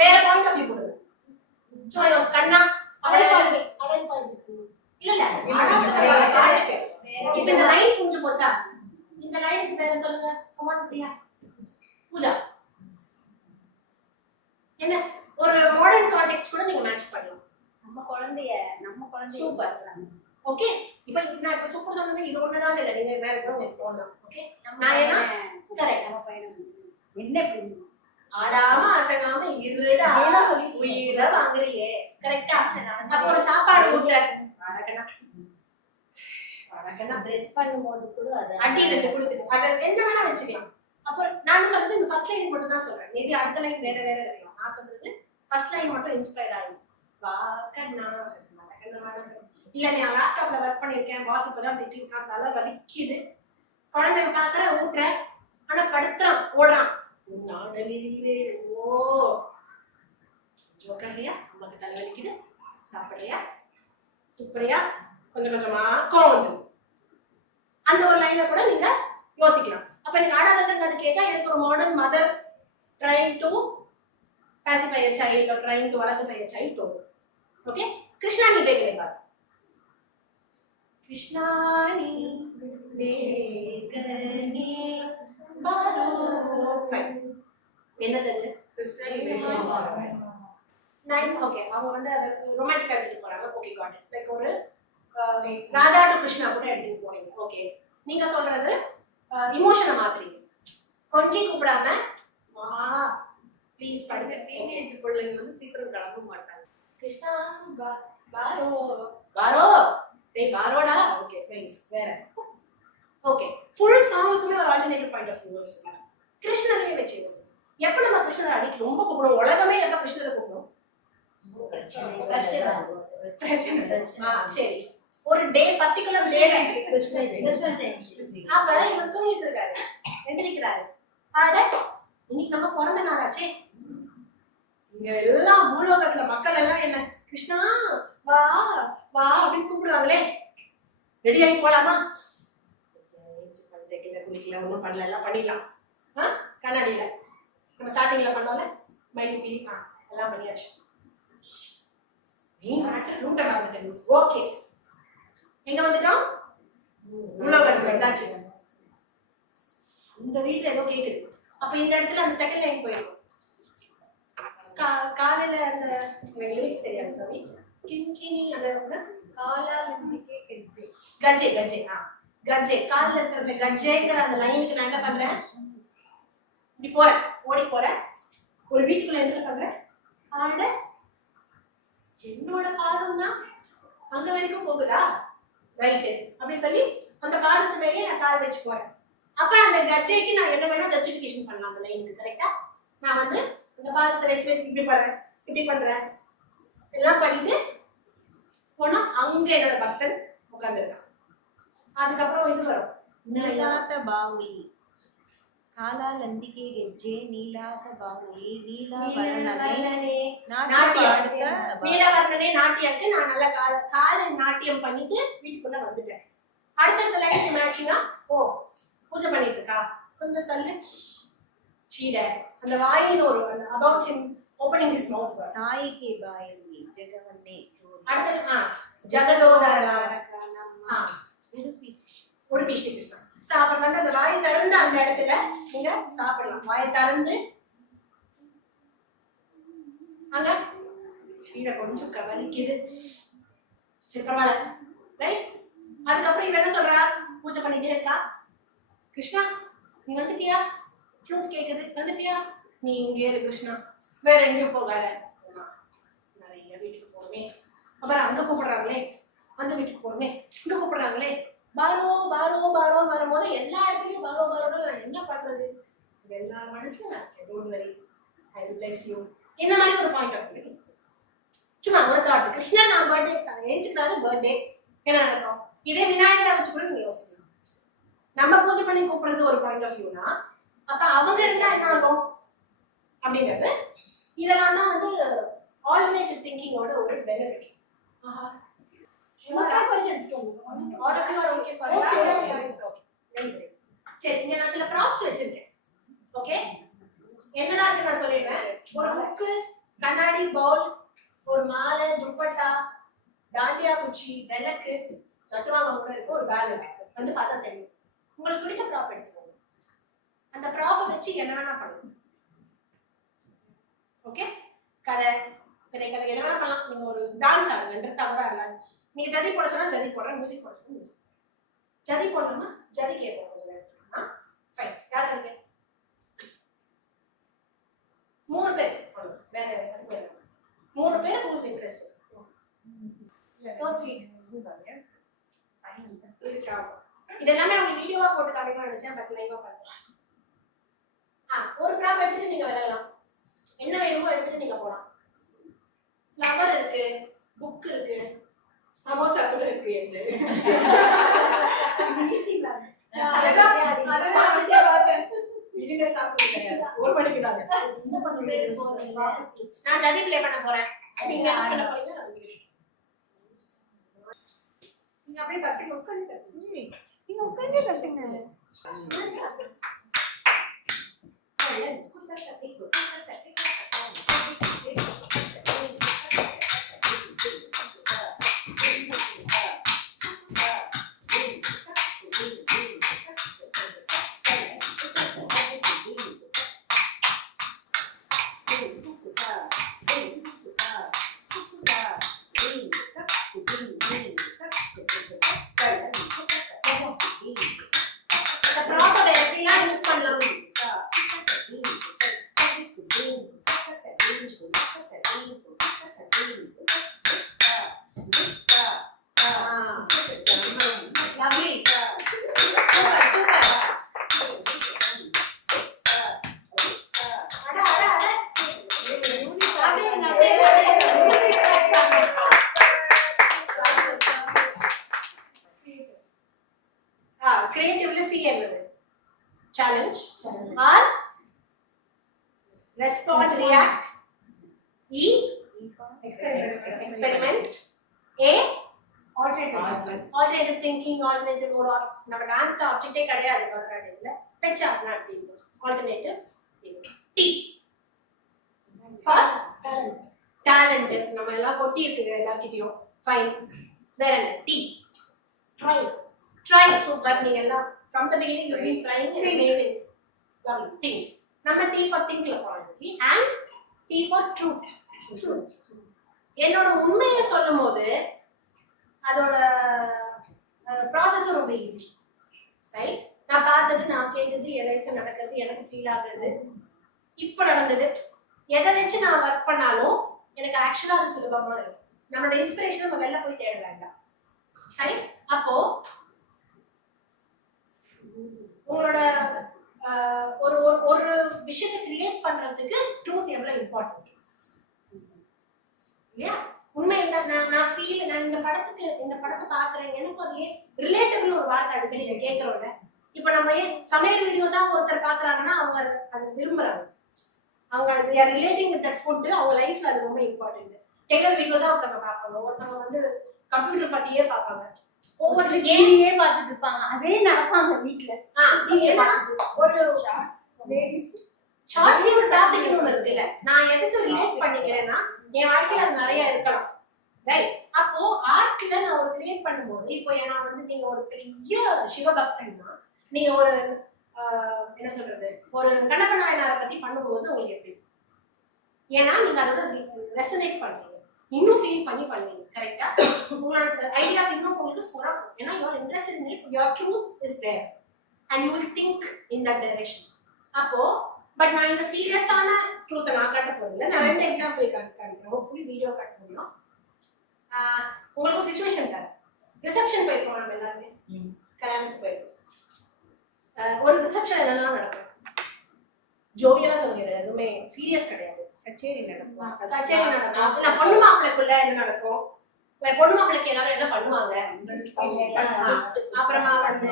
வேற பாயிண்ட் ஆஃப் வியூ கொடுங்க. சோயோஸ் கண்ணா இல்ல இப்ப இந்த லைன் புரிஞ்சு போச்சா? இந்த லைனுக்கு பேர சொல்லுங்க. கமான் பிரியா. பூஜா. என்ன ஒரு மாடர்ன் கான்டெக்ஸ்ட் கூட நீங்க மேட்ச் பண்ணலாம். நம்ம குழந்தைய சூப்பர். ஓகே, இப்போ நான் இப்ப சூப்பர் சொன்னது இது ஒண்ணுதான் இல்ல, நீங்க வேற கூட உங்களுக்கு தோணலாம். ஓகே, நான் என்ன சரி நம்ம பையன் என்ன பண்ணி ஆடாம அசங்காம இருடா உயிரை வாங்குறியே, கரெக்டா? அப்ப ஒரு சாப்பாடு ஊட்ட ட்ரெஸ் பண்ணும்போது கூட அது அடி 2 கொடுத்துட்டு அத என்ன வேணா வச்சுக்கலாம். அப்புறம் நான் சொல்றது இந்த ஃபர்ஸ்ட் லைன் மட்டும் தான் சொல்றேன். மேபி அடுத்த லைன் வேற வேற இருக்கலாம். நான் சொல்றது ஃபர்ஸ்ட் லைன் மட்டும் இன்ஸ்பயர் ஆகும். வா கண்ணா இல்ல, நான் லேப்டாப்ல ஒர்க் பண்ணிருக்கேன், பாஸ் இப்பதான் திட்டிருக்கான், தலை வலிக்குது, குழந்தைங்க பாக்குற ஊட்டுறேன், ஆனா படுத்துறான் ஓடுறான். ஓ ஜோக்கறியா, அம்மாக்கு தலை வலிக்குது, சாப்பிடுறியா, துப்புறியா, கொஞ்சம் கொஞ்சமா கோவம். அந்த ஒரு லைனை கூட நீங்க யோசிக்கலாம். அப்ப நீங்க ஆடாதசங்க அது கேட்டா எனக்கு ஒரு modern mother trying to pacify a child or trying to வளர்த்துஃபை a child தோணும். ஓகே, கிருஷ்ணா நீ டேக் பாரு. கிருஷ்ணா நீ வேகனே பாரோ. என்னது நைன்? ஓகே, அவங்க வந்து அதை ரொமான்டிக்கா எடுத்துட்டு போறாங்க. Okay got it. லைக் ஒரு ராதா டு கிருஷ்ணா கூட எடுத்துட்டு போறீங்க. ஓகே, நீங்க சொல்றது இமோஷனை மாத்துறீங்க. கொஞ்சம் கூப்பிடாம மானா ப்ளீஸ் படுங்க. டீனேஜ் பிள்ளைங்க வந்து சீக்கிரம் கிளம்ப மாட்டாங்க. கிருஷ்ணா பாரோ பாரோ டேய் பாரோடா. Okay please. வேற ஓகே, ஃபுல் சாங்குக்குமே ஒரு ஆல்டர்னேட்டிவ் பாயிண்ட் ஆஃப் வியூ யோசிங்க. கிருஷ்ணரே வச்சு யோசிங்க. எப்ப நம்ம கிருஷ்ணரை அடிக்க ரொம்ப கூப்பிடுவோம், உலகமே எப்ப கிருஷ்ணரை கூப்பிடும்? சரி, ஒரு டே பர்டிகுலர் டேல அப்ப இவர் தூங்கிட்டு இருக்காரு, எந்திரிக்கிறாரு, ஆட இன்னைக்கு நம்ம பிறந்த நாளாச்சே. இங்க எல்லாம் பூலோகத்துல மக்கள் எல்லாம் என்ன கிருஷ்ணா வா வா அப்படின்னு கூப்பிடுவாங்களே, ரெடி ஆகி போலாமா? குளிக்கல, ஒன்றும் பண்ணல, எல்லாம் பண்ணிடலாம். கண்ணாடியில நம்ம ஸ்டார்டிங்ல பண்ணோம்ல மயில் பீடி, எல்லாம் பண்ணியாச்சு. ஓகே, எங்க வந்துட்டோம்? பூலோகத்துக்கு வந்தாச்சு. இந்த வீட்டுல ஏதோ கேக்குது. அப்ப இந்த இடத்துல அந்த செகண்ட் லைன் போயிருக்கும். காலையில அந்த லிரிக்ஸ் தெரியாது, சாரி, கிங்கினி அந்த காலால் கஜே கஜே. கஜ்ஜை கால்ல இருக்கிற அந்த கஜ்ஜைங்கிற அந்த லைனுக்கு நான் என்ன பண்றேன், இப்படி போறேன், ஓடி போறேன். ஒரு வீட்டுக்குள்ள என்ன பண்றேன், ஆட என்னோட பாதம் தான் அங்க வரைக்கும் போகுதா, ரைட்டு அப்படின்னு சொல்லி அந்த பாதத்து மேலேயே நான் கால் வச்சு போறேன். அப்ப அந்த கஜ்ஜைக்கு நான் என்ன வேணா ஜஸ்டிபிகேஷன் பண்ணலாம் அந்த லைனுக்கு. கரெக்டா? நான் வந்து அந்த பாதத்தை வச்சு இப்படி போறேன், இப்படி பண்றேன், எல்லாம் பண்ணிட்டு போனா அங்க என்னோட பக்தன் உட்கார்ந்துருக்கான். அதுக்கப்புறம் இது வரும், நீலாத பாவுலி காலாலந்திகே கெஜ்ஜே நீலாத பாவுலி நீலாவர்ணனே நீலவர்ணனே நாட்டியத்துக்கு நான் நல்லா கால நாட்டியம் பண்ணிட்டு வீட்டுக்குள்ள வந்துட்டேன். அடுத்தடுத்த லைனுக்கு மேட்சிங்கா, ஓ பூஜை பண்ணிட்டு இருக்கா, கொஞ்சம் தள்ளு சீடை, அந்த வாயின் ஒரு about him opening his mouth. தாயிகே பாயலி ஜெகவன்னே அடுத்து ஜெகதோதரா உடுப்பி ஸ்ரீ கிருஷ்ணா. சோ அவர் வந்து அந்த வாயை திறந்து அந்த இடத்துல நீங்க சாப்பிடலாம். வாயை திறந்து அங்க சீடை கொஞ்சம் கவனிக்குது, சரி பரவாயில்ல, ரைட். அதுக்கப்புறம் இவ என்ன சொல்றா, பூஜை பண்ணிட்டே இருக்கா, கிருஷ்ணா நீ வந்துட்டியா, ஃப்ளூட் கேக்குது, வந்துட்டியா, நீ இங்கே இரு கிருஷ்ணா, வேற எங்கேயும் போகாத, நிறைய வீட்டுக்கு போகணுமே, அப்புறம் அங்க கூப்பிடுறாங்களே, அந்த வீட்டுக்கு போகணுமே, இங்க கூப்பிடுறாங்களே, பாரோ பாரோ பாரோ வரும்போது எல்லா இடத்துலயும் பாரோ பாரோட நான் என்ன பண்றது, எல்லா மனசுல don't worry I will bless you, இந்த மாதிரி ஒரு பாயிண்ட் ஆஃப் வியூ. சும்மா ஒரு தாட், கிருஷ்ணா நான் பர்த்டே ஏஞ்சுக்கிறாரு, பர்த்டே என்ன நடக்கும். இதே விநாயகரை வச்சு கூட நீங்க யோசிக்கலாம். நம்ம பூஜை பண்ணி கூப்பிடுறது ஒரு பாயிண்ட் ஆஃப் வியூனா, அப்ப அவங்க இருந்தா என்ன ஆகும் அப்படிங்கிறது. இதெல்லாம் தான் வந்து ஆல்டர்னேட்டிவ் திங்கிங்கோட ஒரு பெனிஃபிட். சரி, இங்க நான் சில ப்ராப்ஸ் வச்சிருக்கேன். ஓகே, என்னெல்லாம் இருக்கு நான் சொல்லிடுறேன். ஒரு புக்கு, கண்ணாடி பவுல், ஒரு மாலை, துப்பட்டா, டாண்டியா குச்சி, விளக்கு, சட்டுவாங்க கூட இருக்கு, ஒரு பேக் இருக்கு. வந்து பார்த்தா தெரியும். உங்களுக்கு பிடிச்ச ப்ராப் எடுத்துக்கோங்க. அந்த ப்ராப்பை வச்சு என்ன வேணா பண்ணணும். ஓகே, கதை கதை என்ன வேணா பண்ணலாம். நீங்க ஒரு டான்ஸ் ஆடுங்க, நிறுத்தா கூட ஆடலாம். நீங்க ஜதி போட சொன்னா ஜதி போடுறேன், மியூசிக் போட சொன்னா மியூசிக். ஜதி போடணுமா, ஜதி கேட்போம். ஃபைன், யார் இருக்கு? 3 பேர் போடணும், வேற அதுக்கு மேல 3 பேர் ஹூஸ் இன்ட்ரெஸ்ட். So sweet. இதெல்லாமே அவங்க வீடியோவா போட்டு காமிக்கணும்னு நினைச்சேன், பட் லைவா பண்ணலாம். ஒரு ப்ராப் எடுத்துட்டு நீங்க விளையாடலாம், என்ன வேணுமோ எடுத்துட்டு நீங்க போலாம். ஃப்ளவர் இருக்கு, புக் இருக்கு, சமோசா கூட இருக்கு. இனிமே சாப்பிடுங்க, ஒரு மணிக்கு தான். நான் ஜதி பிளே பண்ண போறேன், நீங்க என்ன பண்ண போறீங்க? நீங்க அப்படியே தட்டி உட்காந்து தட்டுங்க, நீங்க உட்காந்து தட்டுங்க. Creatively என்னது? Challenge or respond, react. E experiment. A alternative thinking, alternative mode of நம்ம டான்ஸ் ஆப்ஜெக்ட்டே கிடையாது பரதநாட்டியம்ல, பெச் ஆப்னா அப்படிங்க. alternative. T for talent. நம்ம எல்லாம் கொட்டி இருக்கு எல்லாத்திலயும். fine. வேற என்ன? T try super. நீங்க எல்லாம் from the beginning you've been trying and amazing. Lovely. Think. நம்ம T for think ல போறோம். And T for truth. என்னோட உண்மையை சொல்லும்போது அதோட ப்ராசஸ் ரொம்ப ஈஸி. ரைட்? நான் பார்த்தது, நான் கேட்டது, என் லைஃப்ல நடக்கிறது, எனக்கு ஃபீல் ஆகுறது, இப்போ நடந்தது, எதை வச்சு நான் ஒர்க் பண்ணாலும் எனக்கு ஆக்சுவலா அது சுலபமா இருக்கும். நம்மளோட இன்ஸ்பிரேஷன் நம்ம வெளில போய் தேட வேண்டாம். ரைட்? அப்போ உங்களோட ஒரு ஒரு விஷயத்தை கிரியேட் பண்றதுக்கு ட்ரூத் எவ்வளவு இம்பார்ட்டன்ட் இல்லையா? உண்மை இல்லை, நான் ஃபீல், நான் இந்த படத்தை பாக்குறேன், எனக்கு அது ரிலேட்டபிள் ஒரு வார்த்தை அடிக்கடி நீங்க கேட்கறோம்ல. இப்ப நம்ம சமையல் வீடியோஸா ஒருத்தர் பாக்குறாங்கன்னா அவங்க அதை விரும்புறாங்க, அவங்க ரிலேட்டிங் வித் தட் ஃபுட், அவங்க லைஃப்ல அது ரொம்ப இம்பார்ட்டன்ட். டெய்லர் வீடியோஸா ஒருத்தவங்க பார்ப்பாங்க, ஒருத்தவங்க வந்து கம்ப்யூட்டர் பத்தியே பார்ப்பாங்க, ஒவ்வொரு கேமியே பார்த்துட்டு இருப்பாங்க, அதே நடப்பாங்க வீட்டுல. ஒரு ஷார்ட்ஸ் ஒரு டாபிக்னு ஒன்று இருக்குல்ல, நான் எதுக்கு ரிலேட் பண்ணிக்கிறேன்னா என் வாழ்க்கையில அது நிறைய இருக்கலாம். ரைட்? அப்போ ஆர்ட்ல நான் ஒரு கிரியேட் பண்ணும்போது, இப்போ நான் வந்து நீங்க ஒரு பெரிய சிவபக்தன்னா நீங்க ஒரு என்ன சொல்றது, ஒரு கணப நாயனாரை பத்தி பண்ணும்போது உங்களுக்கு எப்படி? ஏன்னா நீங்க அதோட ரெசனேட் பண்றீங்க, இன்னும் ஃபீல் பண்ணி பண்ணுவீங்க. கரெக்டா? உங்களோட ஐடியாஸ் இன்னும் உங்களுக்கு சுரக்கும். ஏன்னா your interest in it, your truth is there and you will think in that direction. அப்போ பட் நான் இந்த சீரியஸான ட்ரூத்தை நான் காட்ட போறதில்லை. நான் 2 எக்ஸாம்பிள் காட்டுறேன், ஹோப்ஃபுல்லி வீடியோ காட்ட முடியும். உங்களுக்கு ஒரு சிச்சுவேஷன் தரேன். ரிசப்ஷன் போயிருக்கோம் நம்ம எல்லாருமே, கல்யாணத்துக்கு போயிருக்கோம். ஒரு ரிசப்ஷன் என்னெல்லாம் நடக்கும், ஜோவியலா சொல்கிறேன், எதுவுமே சீரியஸ் கிடையாது. கச்சேரி நடக்கும், பொண்ணு மாப்பிள்ளைக்குள்ள என்ன நடக்கும், பொண்ணு மாப்பிள்ளைக்கு எல்லாரும் என்ன பண்ணுவாங்க, அப்புறமா வந்து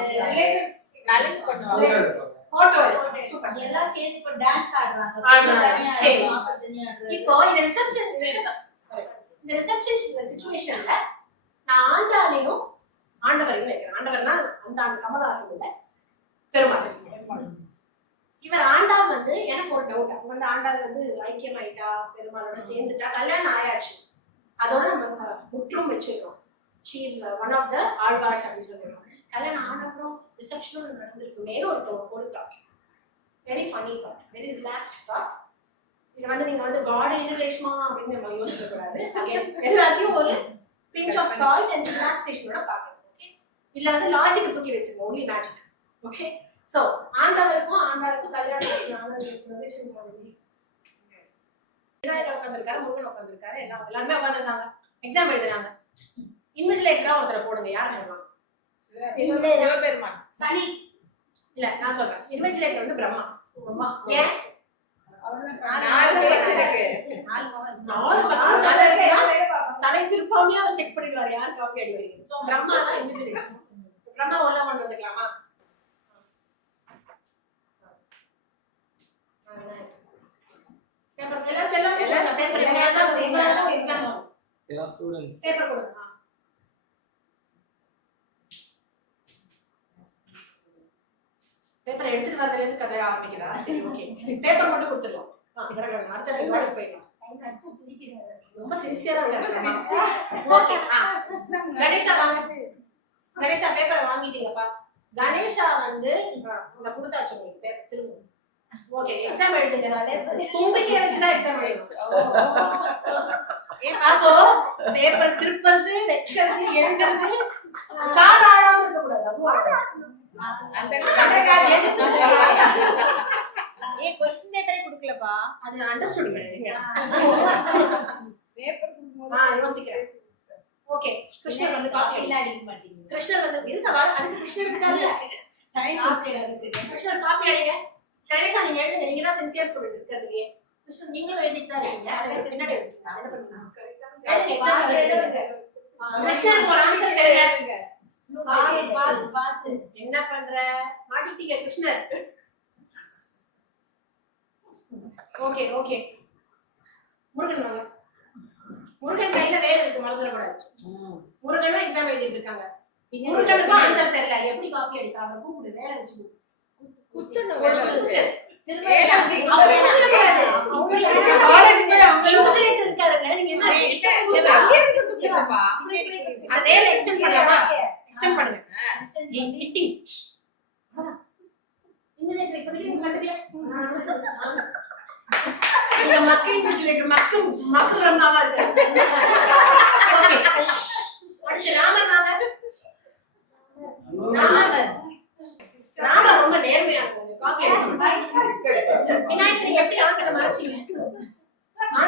போட்டோ சூப்பர் எல்லாம் சேர்ந்து இப்ப டான்ஸ் ஆடுறாங்க. சரி, இப்போ இந்த ரிசப்ஷன் சிச்சுவேஷன்ல நான் ஆண்டாளையும் ஆண்டவரையும் வைக்கிறேன். ஆண்டவர்னா அந்த கமலஹாசன் இல்ல, பெருமாள். இவர் ஆண்டாள் வந்து எனக்கு ஒரு டவுட், அப்ப வந்து ஆண்டாள் வந்து ஐக்கியம் ஆயிட்டா, பெருமாளோட சேர்ந்துட்டா, கல்யாணம் ஆயாச்சு, அதோட நம்ம முற்றும் வச்சிருக்கோம். She is one of the Alvars அப்படின்னு சொல்லிடுறோம். கல்யாணம் ஆன அப்புறம் ரிசப்ஷனும் நடந்திருக்குமேனு ஒரு thought, very funny thought, very relaxed thought. இது வந்து நீங்க வந்து காட் இன்டரேஷமா அப்படின்னு நம்ம யோசிக்க கூடாது. எல்லாத்தையும் ஒரு பிஞ்ச் ஆஃப் சால்ட் அண்ட் ரிலாக்ஸேஷனோட பார்க்கணும். ஓகே, இதுல வந்து லாஜிக் தூக்கி வச்சிருக்கோம், ஒன்லி மேஜிக். ஓகே, சோ ஆண்டாளுக்கும் கல்யாணம் விநாயகர் உட்காந்துருக்காரு, முருகன் உட்காந்துருக்காரு, எல்லாருமே உட்காந்துருக்காங்க, எக்ஸாம் எழுதுறாங்க. இன்விஜிலேட்டரா ஒருத்தரை போடுங்க, யார் சொல்லலாம்? சனி இல்ல, நான் சொல்றேன், இன்விஜிலேட்டர் வந்து பிரம்மா. ஏன்? தலை திருப்பாமையா அவர் செக் பண்ணிடுவாரு யார் காப்பி அடி வரீங்க. சோ பிரம்மா தான் இன்விஜிலேட்டர். பிரம்மா உள்ள கொண்டு வந்துக்கலாமா? பேப்பர் எல்லாம் எக்ஸாம் எல்லாம் ஸ்டூடண்ட்ஸ் பேப்பர் கொடுங்க. பேப்பர் எடுத்துட்டு வரதுல இருந்து கதை ஆரம்பிக்கிறா. சரி, ஓகே, பேப்பர் மட்டும் கொடுத்துடலாம். அடுத்த லைன் போயிடலாம். ரொம்ப சின்சியரா இருக்காங்க. ஓகே, கணேஷா வாங்க. கணேஷா பேப்பரை வாங்கிட்டீங்கப்பா. கணேஷா வந்து இந்த கொடுத்தாச்சு உங்களுக்கு பேப்பர் திரும்ப. ஓகே, எக்ஸாம் எழுதுங்கனாலே தும்பிக்கை வச்சுதான் எக்ஸாம் எழுதணும். அப்போ பேப்பர் திருப்பறது, வைக்கிறது, எழுதுறது காது ஆழாம இருக்க கூடாது. क्वेश्चन பேப்பரே கொடுக்கலப்பா, அது அண்டர்ஸ்டுட் பண்ணிட்டீங்க. பேப்பர் யோசிக்கிறேன். ஓகே, கிருஷ்ணர் வந்து காப்பி அடிக்க மாட்டீங்க. கிருஷ்ணர் வந்து இருக்க வர அதுக்கு கிருஷ்ணர் இருக்காது. கிருஷ்ணர் காப்பி அடிங்க. கணேஷா நீங்க எழுதுங்க, நீங்க தான் சின்சியர் ஸ்டூடண்ட் இருக்கிறதுலயே. கிருஷ்ணர் நீங்களும் எழுதிட்டு தான் இருக்கீங்க, அதுக்கு பின்னாடி இருக்கீங்க. என்ன பண்ணுவீங்க? கிருஷ்ணருக்கு ஒரு ஆன்சர் தெரியாதுங்க. பாத்து என்ன பண்ற? மாட்டிட்டீங்க கிருஷ்ணர். ஓகே ஓகே, முருகன் வாங்க. முருகன் கையில வேலை இருக்கு, மறந்துடக்கூடாது. முருகனும் எக்ஸாம் எழுதிட்டு இருக்காங்க. முருகனுக்கும் ஆன்சர் தெரியல, எப்படி காப்பி அடிக்காங்க? கூப்பிடு, வேலை வச்சு குத்துணும். இருக்காருங்க, நீங்க என்ன அதே எக்ஸ்டெண்ட் பண்ணலாமா? எக்ஸ்டெண்ட் பண்ணுங்க.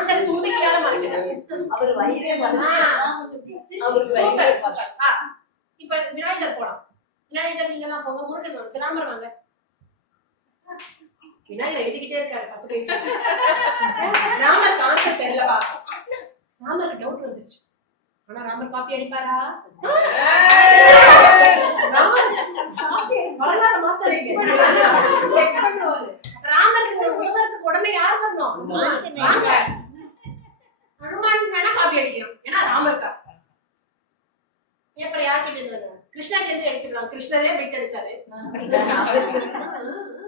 ஆன்சர் தும்பிக்கையால மறைக்கிறாரு. அவர் வயிறே அவருக்கு இப்ப விநாயகர் போலாம். விநாயகர் நீங்க எல்லாம் போங்க. முருகன் வாங்க. ராமர் வாங்க. விநாயகர் எழுதிக்கிட்டே இருக்காரு 10 பேஜ். ராமர் கான்செப்ட் தெரியலவா? ராமருக்கு டவுட் வந்துருச்சு. ஆனா ராமர் காப்பி அடிப்பாரா? ராமர் வரலாறு மாத்தறீங்க. செக் பண்ணுவாரு. ராமருக்கு உலகத்துக்கு உடனே யார் வரணும்? ஹனுமான் வேணா காப்பி அடிக்கலாம். ஏன்னா ராமர் தான். அப்புறம் யார்கிட்ட இருந்து கிருஷ்ணா இருந்து எடுத்துக்கலாம். கிருஷ்ணரே பிட் அடிச்சாரு.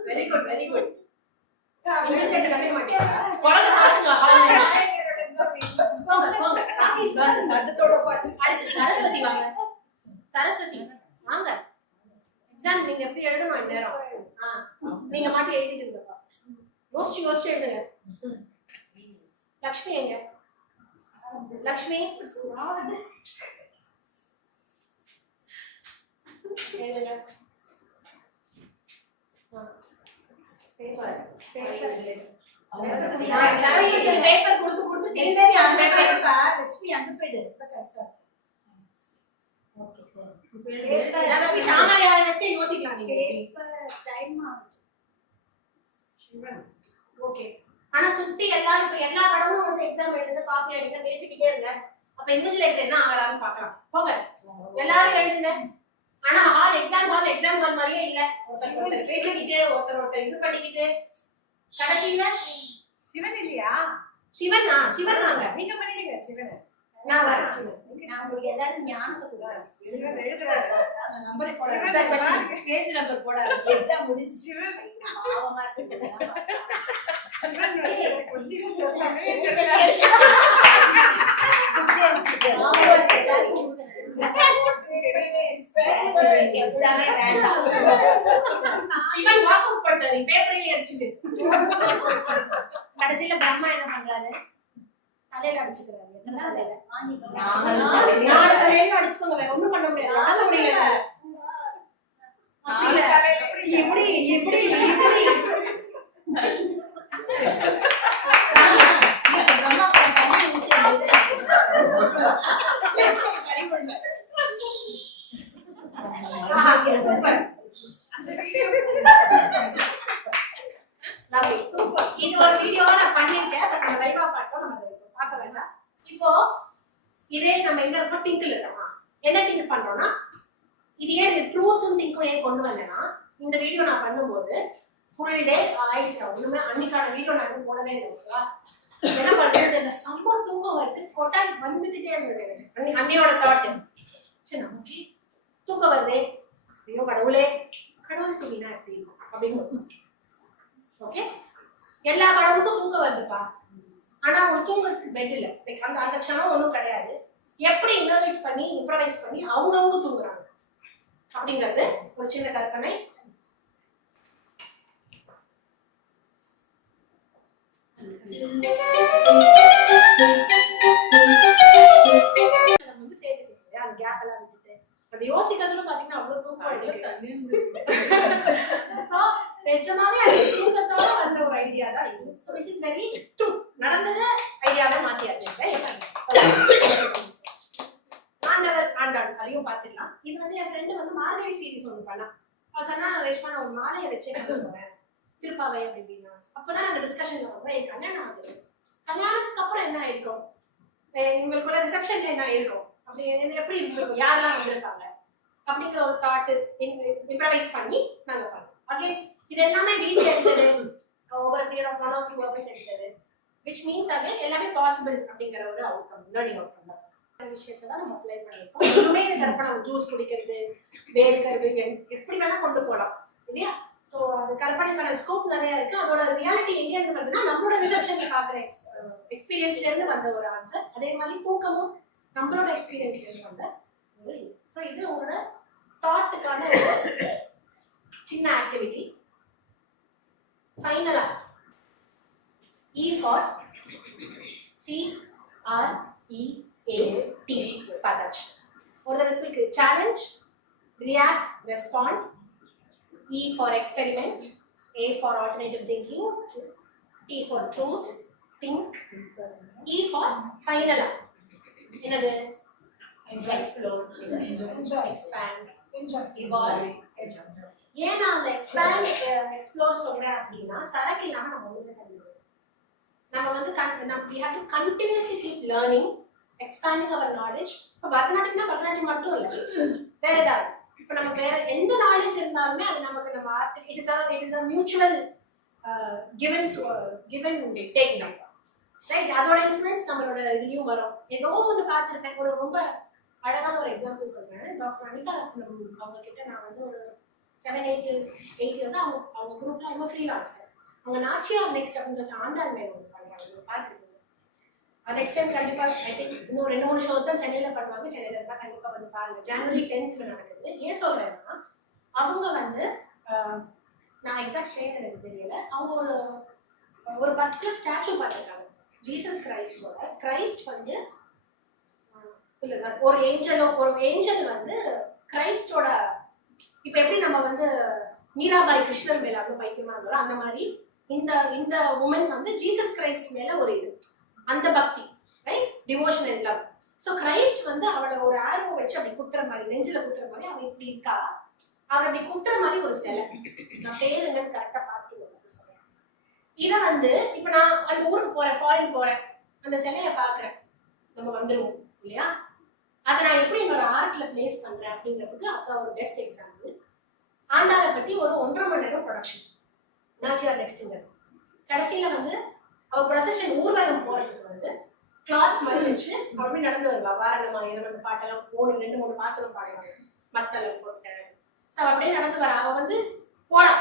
Very good very good. இங்கிலீஷ்ல கண்டுக்க மாட்டீங்களா? குரங்கு தாத்துங்க. போங்க போங்க. கதத்தோட பாட்டு. அடுத்து சரஸ்வதி வாங்க. சரஸ்வதி வாங்க. எக்ஸாம் நீங்க எப்படி எழுதணும் இந்த நேரம்? நீங்க மட்டும் எழுதிட்டுங்கப்பா. யோசிச்சு எழுதுங்க. லக்ஷ்மி எங்க? லக்ஷ்மி எழுதுங்க. பேப்பர் கொடுத்து லட்சுமி அங்க போயிடு. லட்சுமி தாமரையால வச்சு யோசிக்கலாம் நீங்க. ஓகே. ஆனா சுத்தி எல்லாரும் எல்லா கடமும் வந்து எக்ஸாம் எழுதுங்க, காப்பி அடிங்க, பேசிக்கிட்டே இருங்க. அப்ப இன்விஜிலேட்டர் என்ன ஆகறான்னு பார்க்கலாம். போங்க எல்லாரும் எழுதுங்க. ஆனா எக்ஸாம் ஹால் மாதிரியே இல்ல. ஒருத்தர் பேசிக்கிட்டே ஒருத்தர் இது பண்ணிக்கிட்டு கடைசியில சிவன் இல்லையா? சிவன் வாங்க. நீங்க பண்ணிடுங்க சிவன். நான் வரேன் சிவன். நான் உங்களுக்கு எல்லாரும் ஞானத்தை கொடுக்குறேன். சிவன் எழுதுறாரு. நம்பர் போட பேஜ் நம்பர் போட எக்ஸாம் முடிச்சு சிவன் பாவமா இருக்கு. சிவன் கொஸ்டின் எக்ஸாமே வேண்டாம். சிவன் வாக் அவுட் பண்ணாரு. பேப்பரே எரிச்சிட்டு. கடைசியில பிரம்மா என்ன பண்றாரு? தலையில அடிச்சுக்கிறாரு. என்ன தலையில? நாலு தலையில அடிச்சுக்கோங்க. வேற ஒண்ணும் பண்ண முடியாது. அதனால முடியல. இப்படி இப்போ இதே நம்ம எங்க இருக்கோம்? திங்க்ல இருக்கோம். என்ன திங்க் பண்றோம்னா, இது ஏன் ட்ரூத்தும் திங்க்கும் ஏன் கொண்டு வந்தேன்னா, இந்த வீடியோ நான் பண்ணும்போது ஃபுல் டே ஆயிடுச்சு. ஒண்ணுமே அன்னைக்கான வீடியோ நான் போடவே இல்லை. என்ன பண்றது? இந்த செம்ம தூக்கம் வருது. கொட்டாய் வந்துகிட்டே இருந்தது எனக்கு. அன்னையோட தாட் சரி நமக்கு தூக்கம் வருதே, ஐயோ கடவுளே, கடவுளுக்கு வீணா எப்படி இருக்கும் அப்படின்னு. ஓகே, எல்லா கடவுளுக்கும் தூக்கம் வருதுப்பா. ஆனா அவங்க தூங்குறதுக்கு பெட் இல்லை. அந்த க்ஷணம் ஒன்றும் கிடையாது. எப்படி இன்டர்வேட் பண்ணி இம்ப்ரவைஸ் பண்ணி அவங்கவுங்க தூங்குறாங்க அப்படிங்கிறது ஒரு சின்ன கற்பனை. அந்த கேப் எல்லாம் விட்டுட்டு அது யோசிக்கிறதுல பாத்தீங்கன்னா அவ்வளவு தூக்கம் அடிக்குது. நிஜமாவே அது தூக்கத்தோட வந்த ஒரு ஐடியா தான் இது. So which is very true. நடந்தது ஐடியாவை மாத்தியாச்சு. ஆண்டாள் அதையும் பார்த்துக்கலாம். இது வந்து என் ஃப்ரெண்டு வந்து மார்கழி சீரிஸ் ஒன்று பண்ணான். சொன்னா ரேஷ்மா நான் ஒரு மாலையை வச்சே பண்ண போறேன் திருப்பாவை அப்படின்னா. அப்பதான் நாங்க டிஸ்கஷன்ல வந்தோம். என் கல்யாணம் ஆகுது, கல்யாணத்துக்கு அப்புறம் என்ன ஆயிருக்கும், உங்களுக்குள்ள ரிசப்ஷன்ல என்ன இருக்கும், அப்படி எப்படி இருந்திருக்கும், யாரெல்லாம் வந்திருக்காங்க அப்படிங்கிற ஒரு தாட்டு இம்ப்ரவைஸ் பண்ணி நாங்க பண்ணோம். அகேன் இது எல்லாமே வீட்டில் எடுத்தது, over period of 1 or 2 hours எடுத்தது. விச் மீன்ஸ் அகேன் எல்லாமே பாசிபிள் அப்படிங்கிற ஒரு அவுட்கம், லேர்னிங் அவுட்கம் தான். விஷயத்தை தான் நம்ம அப்ளை பண்ணியிருக்கோம். இன்னுமே கற்பனை, ஜூஸ் குடிக்கிறது, வேர்க்கிறது, எப்படி வேணா கொண்டு போகலாம் இல்லையா? ஸோ அது கற்பனைக்கான ஸ்கோப் நிறைய இருக்கு. அதோட ரியாலிட்டி எங்க இருந்து வருதுன்னா நம்மளோட ரிசப்ஷன்ல பாக்குற எக்ஸ்பீரியன்ஸ்ல இருந்து வந்த ஒரு ஆன்சர். அதே மாதிரி தூக்கமும் நம்மளோட எக்ஸ்பீரியன்ஸ்ல இருந்து வந்த ஒரு. ஸோ இது உங்களோட தாட்டுக்கான ஒரு சின்ன ஆக்டிவிட்டி. ஃபைனலா E for CREAT பார்த்தாச்சு. ஒரு தடவைக்கு challenge, react, respond. E for experiment, A for alternative thinking, T for truth, think. E for ஃபைனலா என்னது? Explore, expand, evolve. ஏன் நான் அந்த எக்ஸ்பேண்ட் எக்ஸ்ப்ளோர் சொல்றேன் அப்படின்னா, சரக்கு இல்லாம நம்ம ஒண்ணுமே பண்ண முடியாது. நம்ம வந்து we have to continuously keep learning, expanding our knowledge. இப்போ பரதநாட்டியம்னா பரதநாட்டியம் மட்டும் இல்லை, வேற ஏதாவது இப்போ நம்ம வேற எந்த நாலேஜ் இருந்தாலுமே அது நமக்கு நம்ம art it is a mutual given take தான், ரைட்? அதோட இன்ஃப்ளூயன்ஸ் நம்மளோட இதுலயும் வரும். ஏதோ ஒன்று பார்த்துருப்பேன். ஒரு ரொம்ப அழகான ஒரு எக்ஸாம்பிள் சொல்றேன். டாக்டர் அனிதா ரத்னம் அவங்க கிட்ட நான் வந்து ஒரு 7-8 years அவங்க குரூப்ல அவங்க ஃப்ரீலான்சர். அவங்க நாச்சியார் நெக்ஸ்ட் அப்படின்னு சொல்லிட்டு ஆண்டாள் மேல் ஒன்று பண்ணுறாங்க, பார்த்துருக்கீங்க. நெக்ஸ்ட் டைம் கண்டிப்பா ஐ திங்க் இன்னும் 2-3 ஷோஸ் தான் சென்னையில பண்ணுவாங்க. சென்னையில இருந்தா கண்டிப்பா வந்து பாருங்க. January 10th நடக்குது. ஏன் சொல்றேன்னா, அவங்க வந்து நான் எக்ஸாக்ட் பேர் எனக்கு தெரியல, அவங்க ஒரு பர்டிகுலர் ஸ்டாச்சு பார்த்துருக்காங்க. ஜீசஸ் கிரைஸ்டோட கிரைஸ்ட் வந்து ஒரு ஏஞ்சல் வந்து கிரைஸ்டோட, இப்ப எப்படி நம்ம வந்து மீராபாய் கிருஷ்ணர் மேல அவ்வளவு பைத்தியமா இருக்கிறோம், அந்த மாதிரி இந்த உமன் வந்து ஜீசஸ் கிரைஸ்ட் மேல ஒரு இது, அந்த பக்தி, right? Devotion and love. So Christ வந்து அவளை ஒரு ஆர்வோ வச்சு அப்படி குத்துற மாதிரி, நெஞ்சில குத்துற மாதிரி அவ இப்படி இருக்கா, அவள் அப்படி குத்துற மாதிரி ஒரு சிலை. நான் பேர் என்னன்னு கரெக்டா பார்த்துட்டு சொல்றேன். இதை வந்து இப்ப நான் அந்த ஊருக்கு போறேன், ஃபாரின் போறேன், அந்த சிலையை பாக்குறேன், நம்ம வந்துருவோம் இல்லையா? அதை நான் எப்படி என்னோட ஆர்ட்ல பிளேஸ் பண்றேன் அப்படிங்கிறதுக்கு அக்கா ஒரு பெஸ்ட் எக்ஸாம்பிள். ஆண்டாளை பத்தி ஒரு 1.5 மணி நேரம் ப்ரொடக்ஷன் நாச்சியார் நெக்ஸ்ட்ங்க. கடைசியில வந்து அவ ப்ரொசஷன் ஊர்வலம் போறதுக்கு வந்து கிளாத் மாதிரி வச்சு அப்படி நடந்து வருவா. வாரணமா 20 பாட்டெல்லாம் 2-3 பாசனம் பாடுவாங்க, மத்தளம் போட்ட. ஸோ அப்படியே நடந்து வர அவ வந்து போறா,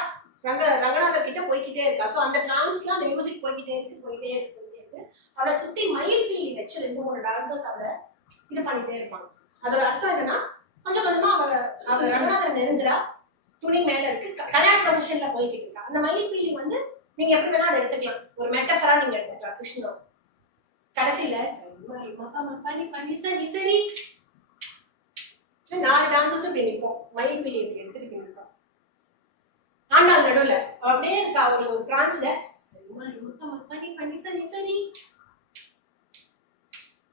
ரங்கநாதர் கிட்ட போய்கிட்டே இருக்கா. ஸோ அந்த டான்ஸ்ல அந்த மியூசிக் போய்கிட்டே இருக்கு. அவளை சுத்தி மயில் பீலி வச்சு 2-3 டான்சர்ஸ் அவளை இது பண்ணிட்டே இருப்பாங்க. அதோட அர்த்தம் என்னன்னா, கொஞ்சம் கொஞ்சமா அவ ரங்கநாதர் நெருங்குறா, துணி மேல இருக்கு, கல்யாண ப்ரொசஷன்ல போய்கிட்டு இருக்கா. அந்த மயில் பீலி வந்து நீங்க எப்படி வேணா அதை எடுத்துக்கலாம், ஒரு மெட்டஃபரா நீங்க எடுத்துக்கலாம். கிருஷ்ணன் கடைசியில சரி 4 டான்சர்ஸ் இப்படி நிற்போம், மயில் பீலி இப்படி எடுத்துட்டு நிற்போம். ஆண்டாள் நடுவுல அப்படியே இருக்கா ஒரு டிரான்ஸ்ல சரி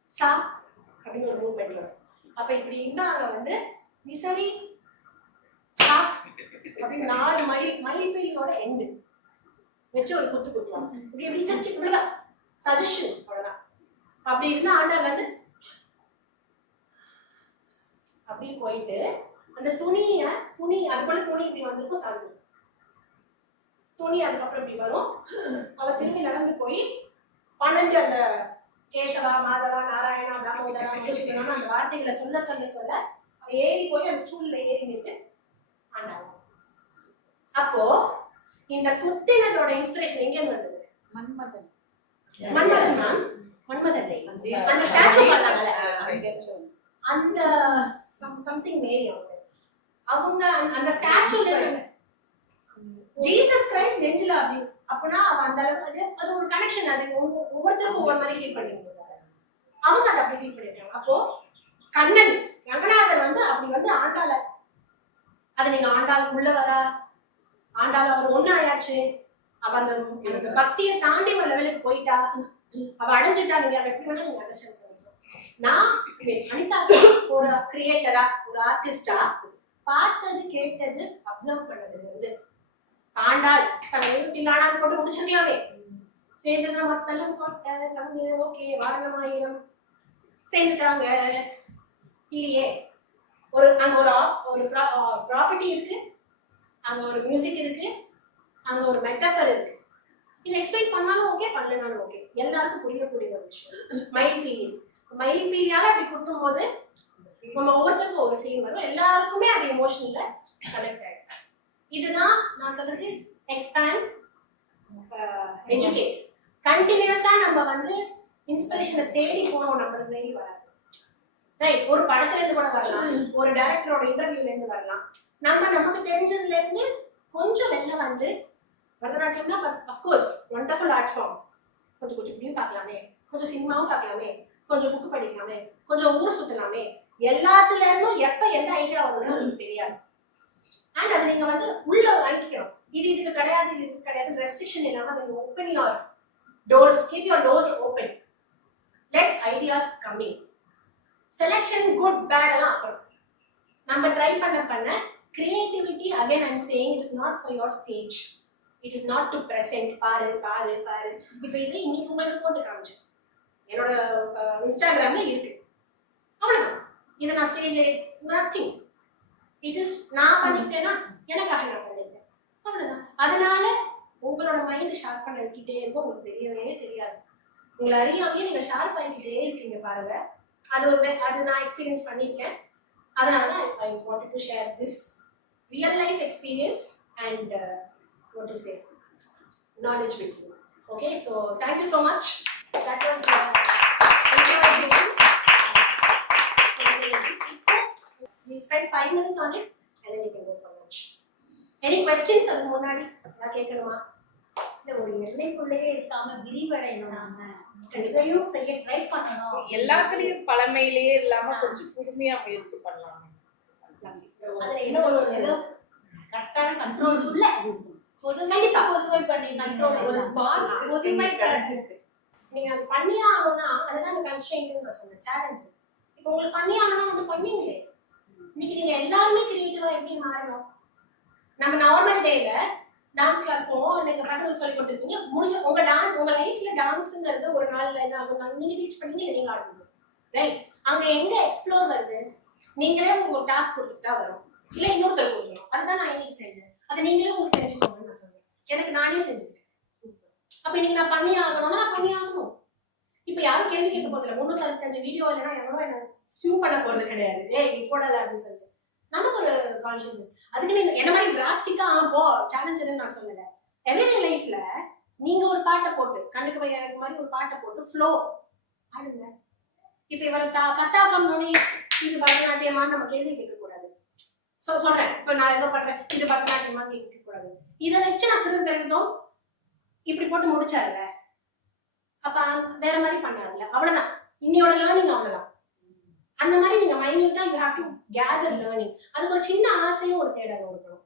சா அப்படின்னு ஒரு மூவ்மெண்ட் வரும். அப்ப இப்படி இருந்தாங்க வந்து நிசரி சா அப்படின்னு 4 மயில் பீலியோட எண்டு வச்சு ஒரு குத்து குத்துவாங்க. இப்படி ஜஸ்ட் இப்படிதான் சஜஷன், அவ்வளவுதான். அப்படி இருந்தா ஆண்டாள் வந்து அப்படி போயிட்டு அந்த துணி அது போல துணி இப்படி வந்திருக்கும், சாஞ்சிருக்கும் துணி. அதுக்கப்புறம் இப்படி வரும், அவ திரும்பி நடந்து போய் 12 அந்த கேசவா, மாதவா, நாராயணா, தாமோதரா, மதுசூதனா அந்த வார்த்தைகளை சொல்ல அவ ஏறி போய் அந்த ஸ்டூல்ல ஏறி நின்று ஆண்டாள். அப்போ இந்த குத்தினதோட இன்ஸ்பிரேஷன் எங்க வந்தது? மன்மதன் அந்த ஸ்டாச்சு பார்த்தாங்கல்ல, அந்த சம்திங் மேரி அவங்க அந்த ஸ்டாச்சுல ஜீசஸ் கிரைஸ்ட் நெஞ்சில அப்படி. அப்படின்னா அவ அந்த அளவுக்கு அது ஒரு கனெக்ஷன். அது ஒவ்வொருத்தருக்கும் ஒவ்வொரு மாதிரி ஃபீல் பண்ணிருக்காங்க, அவங்க அதை அப்படி ஃபீல் பண்ணிருக்காங்க. அப்போ கண்ணன் ரங்கநாதர் வந்து அப்படி வந்து ஆண்டாள, அது நீங்க ஆண்டாள் உள்ள வரா, ஆண்டாள் அவர் ஒன்னாயாச்சு, அவ அந்த பக்தியை தாண்டி ஒரு லெவலுக்கு போயிட்டா, அவ அடைஞ்சிட்டா. நீங்க அதை எப்படி வேணா நீங்க அண்டர்ஸ்டாண்ட் பண்ணிக்கலாம். நான் அனிதா ஒரு கிரியேட்டரா, ஒரு ஆர்டிஸ்டா பார்த்தது கேட்டது அப்சர்வ் பண்ணது வந்து ஆண்டாள் திங்கானான்னு போட்டு முடிச்சிருக்கலாமே, சேர்ந்துங்க மத்தெல்லாம் போட்ட சங்கு ஓகே வாரணமாயிரம் சேர்ந்துட்டாங்க இல்லையே. அங்க ஒரு ப்ராப்பர்ட்டி இருக்கு, அங்க ஒரு மியூசிக் இருக்கு, அங்க ஒரு மெட்டஃபர் இருக்கு. இதை எக்ஸ்பிளைன் பண்ணாலும் ஓகே, பண்ணலனாலும் ஓகே, எல்லாருக்கும் புரியக்கூடிய ஒரு விஷயம். மயில் பீலியால அப்படி குத்தும் போது நம்ம ஒவ்வொருத்தருக்கும் ஒரு ஃபீல் வரும், எல்லாருக்குமே அது எமோஷன்ல கனெக்ட் ஆயிடும். இதுதான் நான் சொல்றது எக்ஸ்பேண்ட், எஜுகேட். கண்டினியூஸா நம்ம வந்து இன்ஸ்பிரேஷனை தேடி போனோம், நம்மளுக்கு தேடி வராது, ரைட்? ஒரு படத்துல இருந்து கூட வரலாம், ஒரு டைரக்டரோட இன்டர்வியூல இருந்து வரலாம். நமக்கு தெரிஞ்சதுல இருந்து கொஞ்சம் வெளில வந்து பரதநாட்டியம்னா அஃப்கோர்ஸ் வண்டர்ஃபுல் ஆர்ட் ஃபார்ம், கொஞ்சம் இப்படியும் பார்க்கலாமே, கொஞ்சம் சினிமாவும் பார்க்கலாமே, கொஞ்சம் புக்கு படிக்கலாமே, கொஞ்சம் ஊர் சுத்தலாமே, எல்லாத்துல இருந்தும் எப்ப எந்த ஐடியா வருதுன்னு உங்களுக்கு தெரியாது. அண்ட் அதை நீங்க வந்து உள்ள வாங்கிக்கணும். இதுக்கு கிடையாது, இதுக்கு கிடையாது, ரெஸ்ட்ரிக்ஷன் இல்லாம நீங்க open your doors, keep your doors open. Let ideas come in. Selection good bad எல்லாம் அப்புறம் நம்ம ட்ரை பண்ண creativity, again I'm saying, it is not for your stage. It is not to present பாரு இப்போ இது இன்னைக்கு உங்களுக்கு போட்டு காமிச்சேன், என்னோட இன்ஸ்டாகிராம்ல இருக்கு, அவ்வளவுதான். இதை நான் ஸ்டேஜ் நத்திங். இட் இஸ் நான் பண்ணிட்டேன்னா எனக்காக நான் பண்ணிட்டேன், அவ்வளவுதான். அதனால உங்களோட மைண்ட் ஷார்ப் பண்ணிக்கிட்டே இருக்கும், உங்களுக்கு தெரியவே தெரியாது. உங்களை அறியாமையே நீங்க ஷார்ப் ஆகிக்கிட்டே இருக்கீங்க பாருங்க. அது நான் எக்ஸ்பீரியன்ஸ் பண்ணியிருக்கேன். அதனால தான் I wanted to share this real life experience and what to say, knowledge with you. Okay, so thank you so much. That was improvisation. We spent 5 minutes on it and then you can go for lunch. Any questions? அது முன்னாடி நான் கேட்கணுமா? இல்ல ஒரு எல்லைக்குள்ளேயே இருக்காம விரிவடையணும், நாம இதையும் செய்ய ட்ரை பண்ணணும். எல்லாத்துலயும் பழமையிலேயே இல்லாம கொஞ்சம் புதுமையா முயற்சி பண்ணலாம். அதுல என்ன ஒரு ஏதோ கரெக்டான கண்ட்ரோல் உள்ள பொதுமை பண்ணி கண்ட்ரோல் ஒரு ஸ்மார்ட் பொதுமை கிடைச்சிருக்கு. நீங்க அது பண்ணியே ஆகணும்னா அதுதான் அந்த கன்ஸ்ட்ரெயின்ட்னு நான் சொன்னேன், சேலஞ்ச். இப்போ உங்களுக்கு பண்ணியே ஆகணும்னா வந்து பண்ணீங்களே. இன்னைக்கு நீங்க எல்லாருமே கிரியேட்டிவா எப்படி மாறணும்? நம்ம நார்மல் டேல டான்ஸ் கிளாஸ் போவோம், அன்னைக்கு பசங்களுக்கு சொல்லி கொடுத்துருப்பீங்க, முடிஞ்ச உங்க டான்ஸ் உங்க லைஃப்ல டான்ஸுங்கிறது ஒரு நாள்ல நீங்க டீச் பண்ணீங்க, இல்லை நீங்க ஆடுவீங்க, ரைட்? அங்க எங்க எக்ஸ்ப்ளோர் வருது? நீங்களே உங்களுக்கு ஒரு டாஸ்க் கொடுத்துட்டா வரும், இல்லை இன்னொருத்தர் கொடுக்கணும். அதுதான் நான் இன்னைக்கு செஞ்சேன். அதை நீங்களே உங்களுக்கு செஞ்சுக்கோங்கன்னு நான் சொல்றேன். எனக்கு நானே செஞ்சுக்கிட்டேன். அப்ப இன்னைக்கு நான் பண்ணி ஆகணும்னா நான் பண்ணி ஆகணும். இப்ப யாரும் கேள்வி கேட்க போறதில்ல. 365 வீடியோ இல்லைன்னா எவனோ என்ன சியூ பண்ண போறது கிடையாது. ஏய் நீ போடல அப்படின்னு சொல்லிட்டு நமக்கு ஒரு கான்சியஸ்னஸ். அதுக்கு நீங்க என்ன மாதிரி டிராஸ்டிக்கா போ சேலஞ்சுன்னு நான் சொல்லல. எவ்ரிடே லைஃப்ல நீங்க ஒரு பாட்டை போட்டு கண்ணுக்கு வையாத மாதிரி ஒரு பாட்டை போட்டு ஃப்ளோ ஆடுங்க. இப்ப இவர் பத்தாக்கம் நுனி இது பரதநாட்டியமான்னு நம்ம கேள்வி கேட்கக்கூடாது. சொல்றேன், இப்ப நான் ஏதோ பண்றேன் இது பரதநாட்டியமான்னு கேட்க கூடாது. இதை வச்சு நான் தெரிஞ்சதும் இப்படி போட்டு முடிச்சாருல, அப்ப வேற மாதிரி பண்ணாருல, அவ்வளவுதான். இன்னையோட லேர்னிங் அவ்வளவுதான். அந்த மாதிரி நீங்க மைனியூட்டா you have to gather learning. அதுக்கு ஒரு சின்ன ஆசையும் ஒரு தேடலும் இருக்கணும்.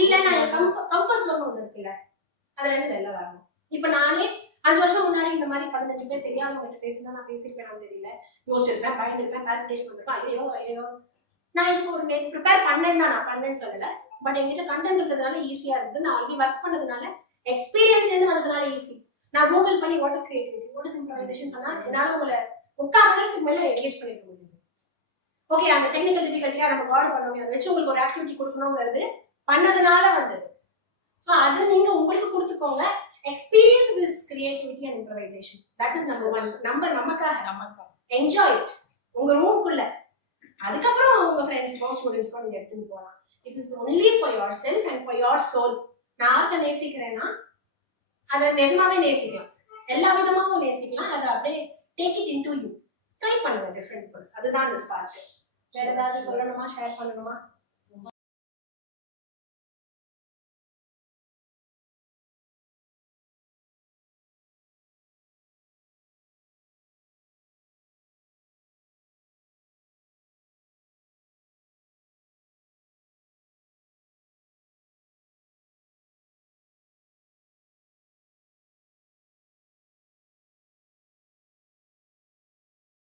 இல்ல நான் கம்ஃபர்ட் ஜோன் ஒன்று இருக்குல்ல, அதுல இருந்து வெளில வரணும். இப்ப நானே 5 வருஷம் முன்னாடி இந்த மாதிரி 15 பேர் தெரியாதவங்க பேசினா நான் பேசிருப்பேன் தெரியல, யோசிச்சிருப்பேன், பயந்துருப்பேன், கால்குலேஷன் பண்ணிருப்பேன். ஐயோ நான் இதுக்கு ஒரு நேற்று ப்ரிப்பேர் பண்ணேன் தான், நான் பண்ணேன்னு சொல்லல. பட் என்கிட்ட கண்டென்ட் இருக்கிறதுனால ஈஸியா இருந்து, நான் ஆல்ரெடி ஒர்க் பண்ணதுனால எக்ஸ்பீரியன்ஸ்ல இருந்து வந்ததுனால ஈஸி. நான் கூகுள் பண்ணி what is creativity, what is improvisation சொன்னா என்னால உங்களை 3/4 மணி நேரத்துக்கு மேல என்கேஜ் பண்ணிக்க முடியும். ஓகே, அந்த டெக்னிக்கல் டிஃபிகல்ட்டியா நம்ம கார்டு பண்ணணும், அதை வச்சு உங்களுக்கு ஒரு ஆக்டிவிட்டி கொடுக்கணுங்கிறது பண்ணதுனால வந்தது. ஸோ அது நீங்க உங்களுக்கு கொடுத்துக்கோங்க. Experience this creativity and improvisation. That is number 1. நமக்காக என்ஜாய் இட் உங்க ரூம்குள்ள. அதுக்கப்புறம் உங்க ஃப்ரெண்ட்ஸ்க்கோ ஸ்டூடெண்ட்ஸ்க்கோ நீங்க எடுத்துட்டு போகலாம். It is only for your self and for your soul. நான் ஆர்ட்டை நேசிக்கிறேன்னா அதை நிஜமாவே நேசிக்கலாம், எல்லா விதமாகவும் நேசிக்கலாம். அதை அப்படியே take it into you, try பண்ணுங்க டிஃப்ரெண்ட் பர்ஸ். அதுதான் அந்த ஸ்பார்க். வேற ஏதாவது சொல்லணுமா, ஷேர் பண்ணணுமா?